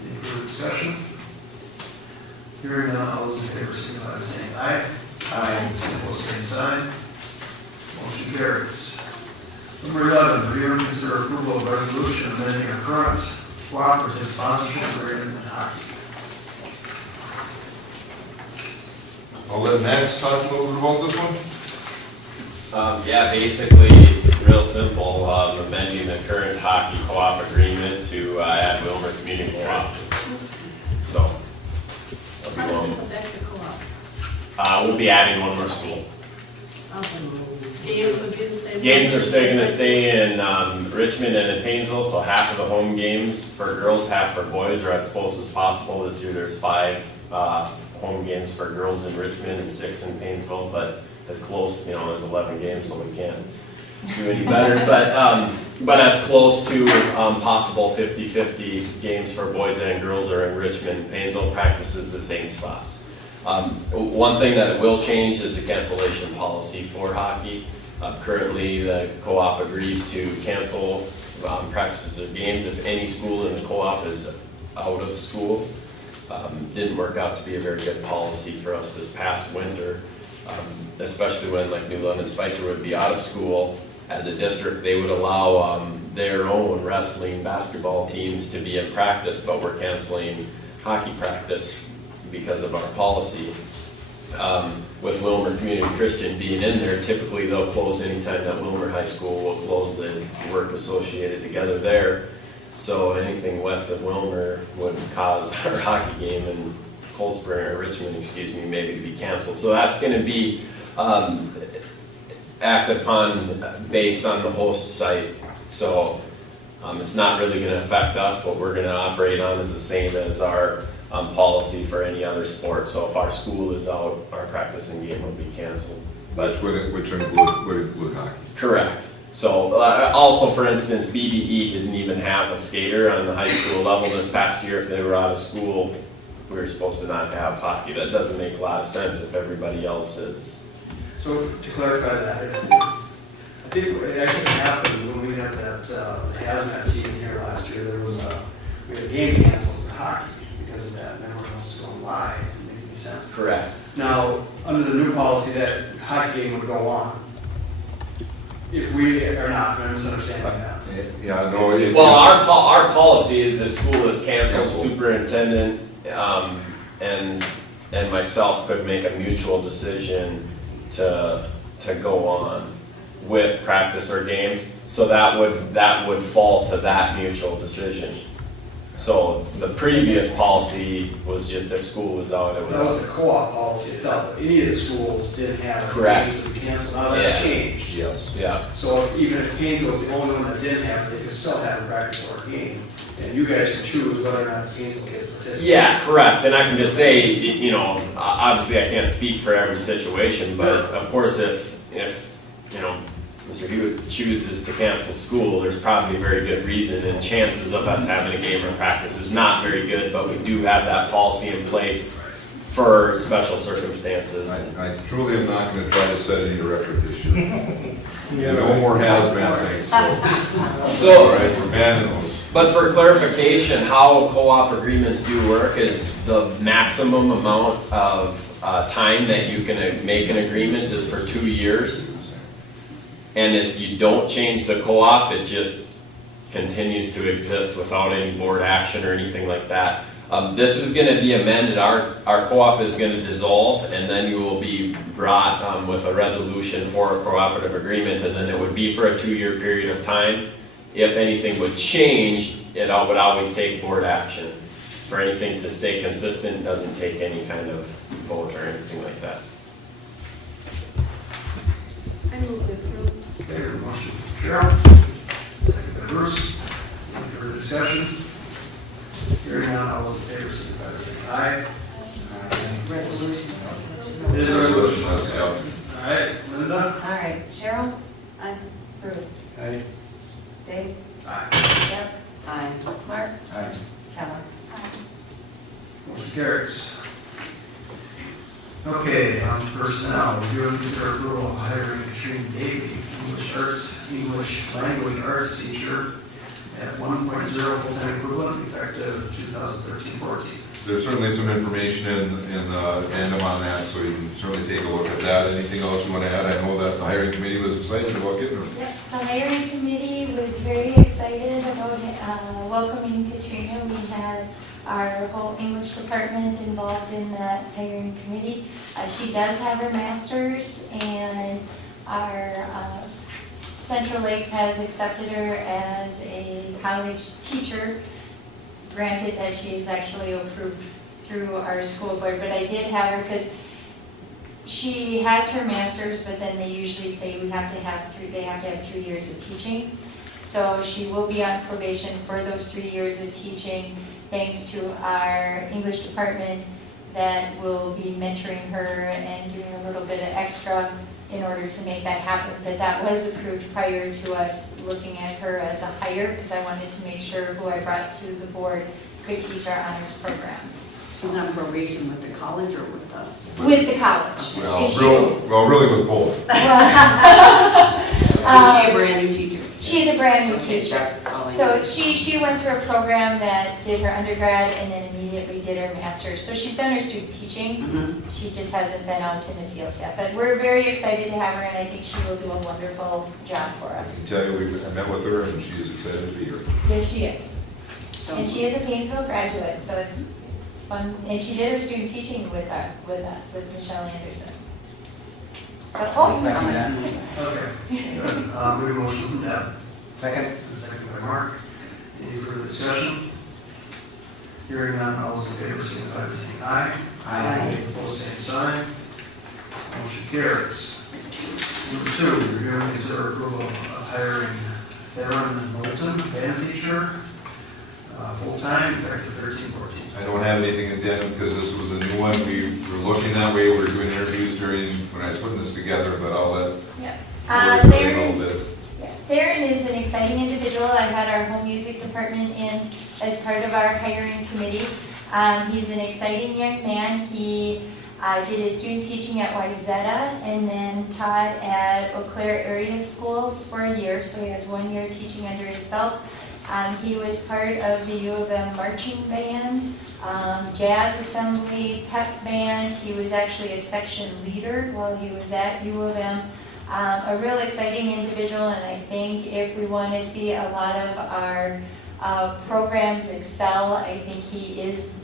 Any further discussion? Hearing none, all those in favor, signify by saying aye. Aye. Opposed, same sign. Motion carries. Number 11, review and consider approval of resolution amending our current cooperative sponsorship agreement in hockey. I'll let Max talk a little bit about this one. Yeah, basically, real simple, amending the current hockey co-op agreement to add Wilmer Community Co-op. So. How does this affect the co-op? We'll be adding one more school. Games would be the same. Games are still gonna stay in Richmond and in Paynesville, so half of the home games for girls, half for boys are as close as possible. This year there's 5 home games for girls in Richmond and 6 in Paynesville, but as close, there's 11 games, so we can't do any better. But as close to possible 50-50 games for boys and girls are in Richmond. Paynesville practices the same spots. One thing that will change is the cancellation policy for hockey. Currently, the co-op agrees to cancel practices or games if any school in the co-op is out of school. Didn't work out to be a very good policy for us this past winter, especially when like New London Spicer would be out of school. As a district, they would allow their own wrestling, basketball teams to be in practice, but we're canceling hockey practice because of our policy. With Wilmer Community Christian being in there, typically they'll close anytime that Wilmer High School will close, the work associated together there. So anything west of Wilmer would cause our hockey game in Cold Spring or Richmond, maybe to be canceled. So that's going to be acted upon based on the host site. So it's not really going to affect us. What we're going to operate on is the same as our policy for any other sport. So if our school is out, our practicing game will be canceled. Which would include hockey. Correct. So also, for instance, BBE didn't even have a skater on the high school level this past year. If they were out of school, we were supposed to not have hockey. That doesn't make a lot of sense if everybody else is. So to clarify that, I think what actually happened when we had that hazmat team here last year, we had a game canceled for hockey because of that, and everyone else was going live. It didn't make any sense. Correct. Now, under the new policy, that hockey game would go on. If we are not, I'm misunderstanding that. Yeah, no. Well, our policy is if school is canceled, superintendent and myself could make a mutual decision to go on with practice or games. So that would fall to that mutual decision. So the previous policy was just if school was out, it was. That was the co-op policy itself. Any of the schools didn't have Correct. games to be canceled. Now that's changed. Yes. Yeah. So even if Paynesville was the only one that didn't have it, they could still have a practice or a game. And you guys can choose whether or not Paynesville gets participate. Yeah, correct. And I can just say, obviously I can't speak for every situation, but of course if Mr. Hewitt chooses to cancel school, there's probably a very good reason, and chances of us having a game or practice is not very good, but we do have that policy in place for special circumstances. I truly am not going to try to set any record this year. No more hazmat things. So, all right, we're banning those. But for clarification, how co-op agreements do work is the maximum amount of time that you can make an agreement is for 2 years. And if you don't change the co-op, it just continues to exist without any board action or anything like that. This is going to be amended. Our co-op is going to dissolve, and then you will be brought with a resolution for a cooperative agreement, and then it would be for a 2-year period of time. If anything would change, it would always take board action. For anything to stay consistent, it doesn't take any kind of vote or anything like that. I move to approve. Okay, your motion, Cheryl. Second by Bruce. Any further discussion? Hearing none, all those in favor, signify by saying aye. Resolution. It is a resolution. Yeah. All right, Linda? All right, Cheryl, Aye. Bruce, Aye. Dave, Aye. Deb, Aye. Mark, Aye. Kevin. Motion carries. Okay, on to personnel. Review and consider approval of hiring Katrina Davey, English language arts teacher at 1.0 full-time equivalent effective 2013-14. There's certainly some information in the addendum on that, so you can certainly take a look at that. Anything else you want to add? I know that the hiring committee was excited about getting her. Yep, the hiring committee was very excited about welcoming Katrina. We had our whole English department involved in that hiring committee. She does have her master's, and our Central Lakes has accepted her as a college teacher, granted that she is actually approved through our school board. But I did have her because She has her master's, but then they usually say they have to have 3 years of teaching. So she will be on probation for those 3 years of teaching, thanks to our English department that will be mentoring her and doing a little bit of extra in order to make that happen. But that was approved prior to us looking at her as a hire, because I wanted to make sure who I brought to the board could teach our honors program. She's on probation with the college or with us? With the college. Well, Is she- really with both. Is she a brand new teacher? She's a brand new Okay, teacher. that's all I So need. she went through a program that did her undergrad and then immediately did her master's. So she's done her student teaching. Mhm. She just hasn't been out in the field yet. But we're very excited to have her, and I think she will do a wonderful job for I us. can tell you, I met with her and she is excited to be here. Yes, she is. So- And she is a Paynesville graduate, so it's fun. And she did her student teaching with us, with Michelle Anderson. But, oh, Second that. Okay, good. We have a motion from Deb, Second? a second by Mark. Any further discussion? Hearing none, all those in favor signify by saying aye. Aye. Opposed, same sign. Motion carries. Number 2, review and consider approval of hiring Theron Moulton, band teacher, full-time, effective 13/14. I don't have anything addendum because this was a new one. We were looking that way. We were doing interviews when I was putting this together, but I'll let yeah. Lori tell you a Theron, little bit. yeah, Theron is an exciting individual. I had our home music department in as part of our hiring committee. He's an exciting young man. He did his student teaching at Wayzata and then taught at Eau Claire area schools for a year, so he has 1 year teaching under his belt. He was part of the U of M marching band, jazz assembly, pep band. He was actually a section leader while he was at U of M. A real exciting individual, and I think if we want to see a lot of our programs excel, I think he is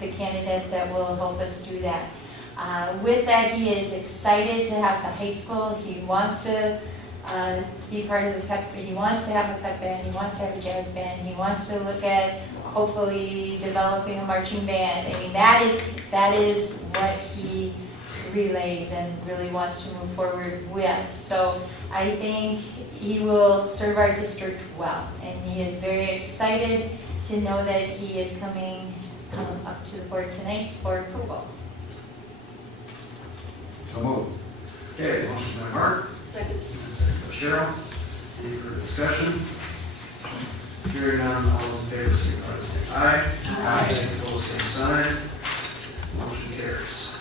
the candidate that will help us do that. With that, he is excited to have the high school. He wants to be part of the pep, he wants to have a pep band, he wants to have a jazz band, he wants to look at hopefully developing a marching band. I mean, that is what he relays and really wants to move forward with. So I think he will serve our district well, and he is very excited to know that he is coming up to the board tonight for approval. So moved. Okay, motion by Mark. Second. Second by Cheryl. Any further discussion? Hearing none, all those in favor signify by saying aye. Aye. Opposed, same sign. Motion carries.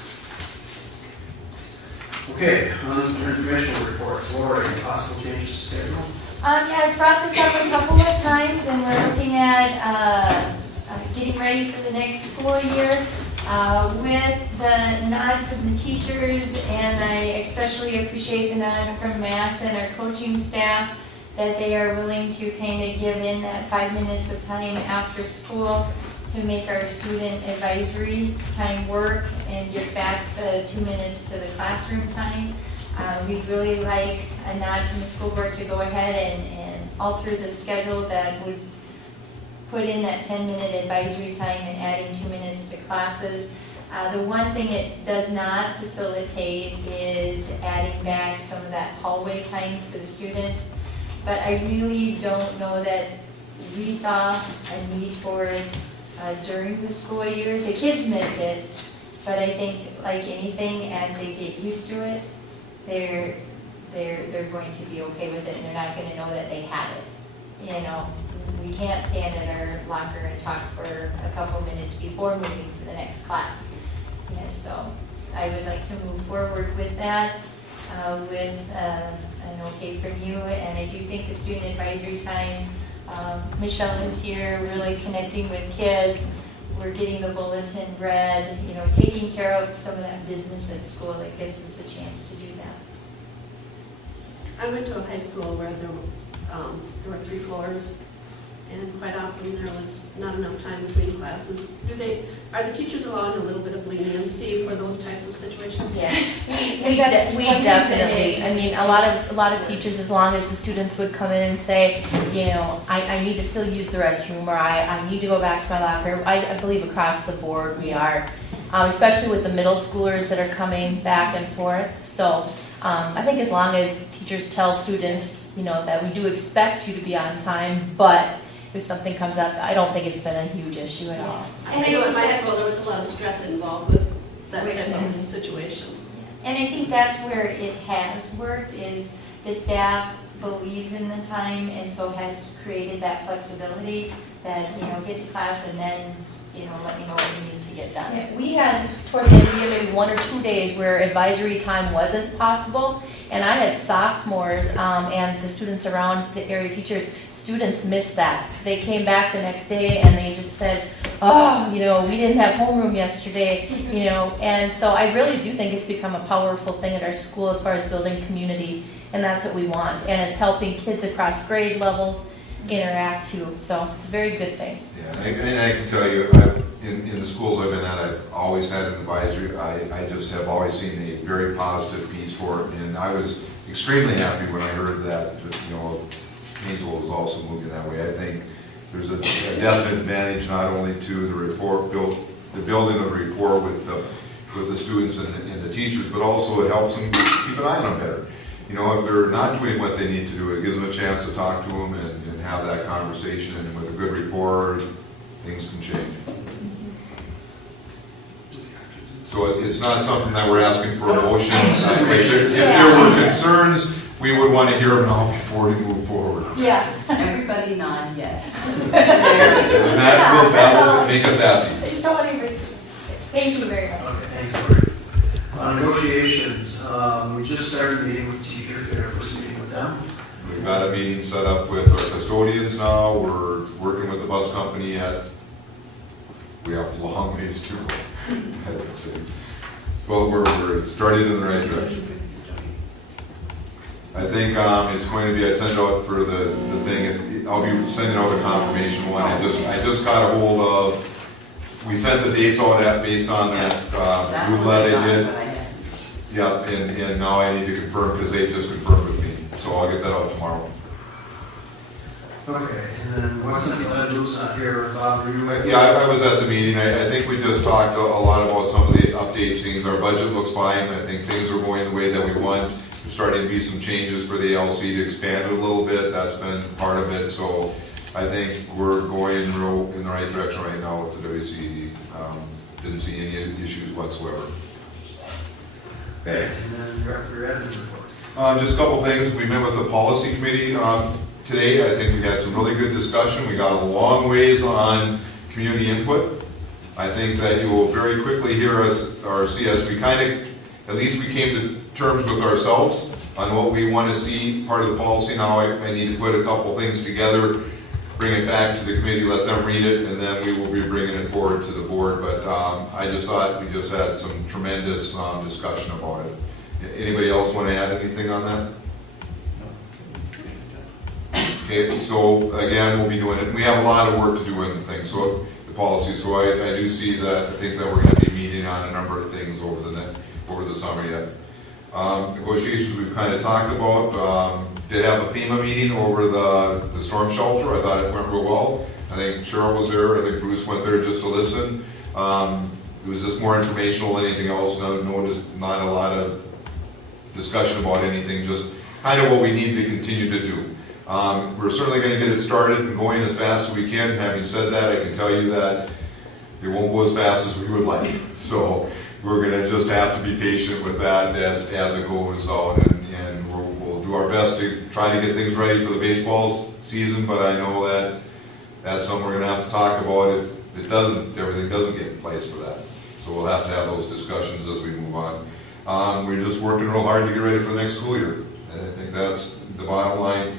Okay, on to informational reports. Lori, possible changes to schedule? Yeah, I've brought this up a couple of times, and we're looking at getting ready for the next school year. With the nod from the teachers, and I especially appreciate the nod from Max and our coaching staff, that they are willing to kind of give in that 5 minutes of time after school to make our student advisory time work and give back the 2 minutes to the classroom time. We'd really like a nod from the school board to go ahead and alter the schedule that would put in that 10-minute advisory time and adding 2 minutes to classes. The one thing it does not facilitate is adding back some of that hallway time for the students. But I really don't know that we saw a need for it during the school year. The kids missed it, but I think like anything, as they get used to it, they're going to be okay with it, and they're not going to know that they had it. You know, we can't stand in our locker and talk for a couple minutes before moving to the next class. Yeah, so I would like to move forward with that, with an okay from you, and I do think the student advisory time, Michelle is here, really connecting with kids. We're getting the bulletin read, you know, taking care of some of that business at school. It gives us a chance to do that. I went to a high school where there were 3 floors, and quite often there was not enough time between classes. Are the teachers allowing a little bit of leniency for those types of situations? Yeah, We definitely. I mean, a lot of teachers, as long as the students would come in and say, you know, I need to still use the restroom, or I need to go back to my locker. I believe across the board we are especially with the middle schoolers that are coming back and forth. So I think as long as teachers tell students, that we do expect you to be on time, but if something comes up, I don't think it's been a huge issue at all. I know at my school, there was a lot of stress involved with that type of situation. And I think that's where it has worked, is the staff believes in the time and so has created that flexibility that, get to class and then, let you know what you need to get done. Yeah, we had, toward the end of the year, maybe 1 or 2 days where advisory time wasn't possible, and I had sophomores and the students around, the area teachers, students missed that. They came back the next day and they just said, oh, we didn't have homeroom yesterday, and so I really do think it's become a powerful thing at our school as far as building community, and that's what we want, and it's helping kids across grade levels interact too, so it's a very good thing. Yeah, and I can tell you, in the schools I've been at, I've always had an advisory. I just have always seen a very positive piece for it, and I was extremely happy when I heard that, Paynesville was also moving that way. I think there's a definite advantage not only to the building of rapport with the students and the teachers, but also it helps them keep an eye on them better. If they're not doing what they need to do, it gives them a chance to talk to them and have that conversation, and with a good rapport, things can change. So it's not something that we're asking for a motion. If there were concerns, we would want to hear them now before we move forward. Yeah. Everybody nod, yes. And that will make us happy. I just don't want to risk it. Thank you very much. Okay, thanks, Lori. Negotiations, we just started meeting with teachers, our first meeting with them. We've got a meeting set up with our custodians now. We're working with the bus company we have a long ways to go, I would say. But we're starting in the right direction. I think it's going to be, I sent out for the thing, I'll be sending out a confirmation one. I just got a hold of, we sent the dates all that based on that roulette I did. Yep, and now I need to confirm because they just confirmed with me. So I'll get that out tomorrow. Okay, and then Luke's not here, Bob, were you? Yeah, I was at the meeting. I think we just talked a lot about some of the update scenes. Our budget looks fine. I think things are going the way that we want. There's starting to be some changes for the ALC to expand it a little bit. That's been part of it. So I think we're going in the right direction right now with the WCE. Didn't see any issues whatsoever. Okay, and then Director Edmonds report. Just a couple things. We met with the policy committee today. I think we had some really good discussion. We got a long ways on community input. I think that you will very quickly hear us or see us. We kind of, at least we came to terms with ourselves on what we want to see part of the policy. Now I need to put a couple things together, bring it back to the committee, let them read it, and then we will be bringing it forward to the board. But I just thought we just had some tremendous discussion about it. Anybody else want to add anything on that? Okay, so again, we'll be doing it. We have a lot of work to do in the thing, so the policy. So I do see that. I think that we're going to be meeting on a number of things over the summer yet. Negotiations we've kind of talked about. Did have a FEMA meeting over the storm shelter. I thought it went real well. I think Cheryl was there. I think Bruce went there just to listen. It was just more informational than anything else. Not a lot of discussion about anything. Just kind of what we need to continue to do. We're certainly going to get it started and going as fast as we can. Having said that, I can tell you that it won't go as fast as we would like. So we're going to just have to be patient with that as it goes out, and we'll do our best to try to get things ready for the baseball season. But I know that that's something we're going to have to talk about if everything doesn't get in place for that. So we'll have to have those discussions as we move on. We're just working real hard to get ready for the next school year. I think that's the bottom line.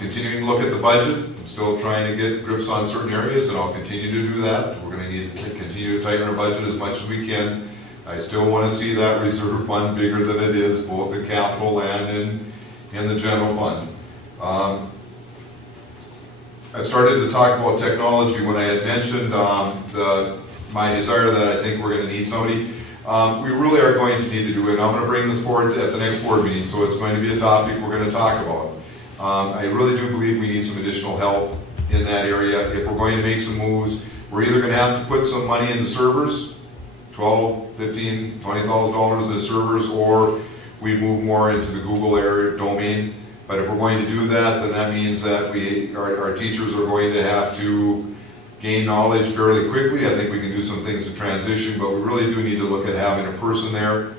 Continuing to look at the budget, I'm still trying to get grips on certain areas, and I'll continue to do that. We're going to need to continue to tighten our budget as much as we can. I still want to see that reserve fund bigger than it is, both in capital and in the general fund. I've started to talk about technology when I had mentioned my desire that I think we're going to need somebody. We really are going to need to do it. I'm going to bring this forward at the next board meeting, so it's going to be a topic we're going to talk about. I really do believe we need some additional help in that area. If we're going to make some moves, we're either going to have to put some money into servers $12,000, $15,000, $20,000 in the servers, or we move more into the Google area domain. But if we're going to do that, then that means that our teachers are going to have to gain knowledge fairly quickly. I think we can do some things to transition, but we really do need to look at having a person there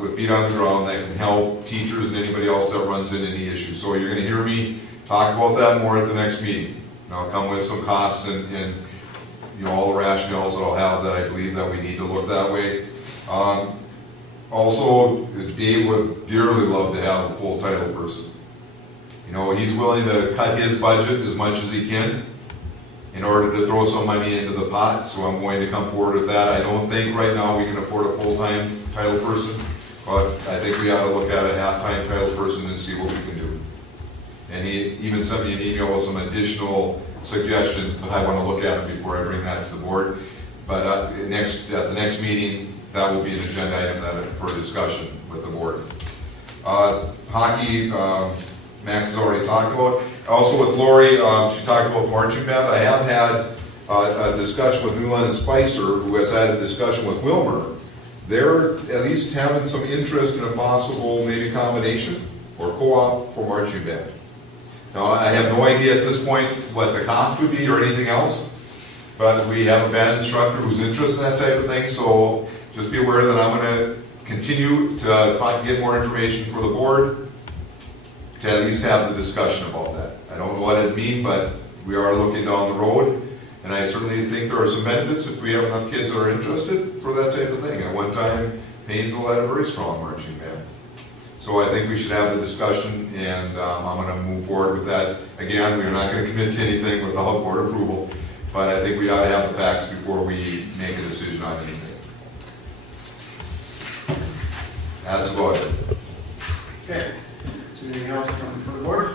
with feet on the ground that can help teachers and anybody else that runs into any issues. So you're gonna hear me talk about that more at the next meeting. And I'll come with some costs and all the rationales that I'll have that I believe that we need to look that way. Also, Dave would dearly love to have a full title person. He's willing to cut his budget as much as he can in order to throw some money into the pot, so I'm going to come forward with that. I don't think right now we can afford a full-time title person, but I think we ought to look at a half-time title person and see what we can do. And he even sent me an email with some additional suggestions, but I want to look at them before I bring that to the board. But at the next meeting, that will be an agenda item for discussion with the board. Hockey, Max has already talked about. Also with Lori, she talked about marching band. I have had a discussion with Newland and Spicer, who has had a discussion with Wilmer. They're at least having some interest in a possible maybe combination or co-op for marching band. Now, I have no idea at this point what the cost would be or anything else, but we have a band instructor who's interested in that type of thing, so just be aware that I'm going to continue to get more information for the board to at least have the discussion about that. I don't know what it'd mean, but we are looking down the road, and I certainly think there are some benefits if we have enough kids that are interested for that type of thing. At one time, Paynesville had a very strong marching band. So I think we should have the discussion, and I'm going to move forward with that. Again, we're not going to commit to anything without board approval, but I think we ought to have the facts before we make a decision on anything. That's about it. Okay. Is there anything else coming from the board?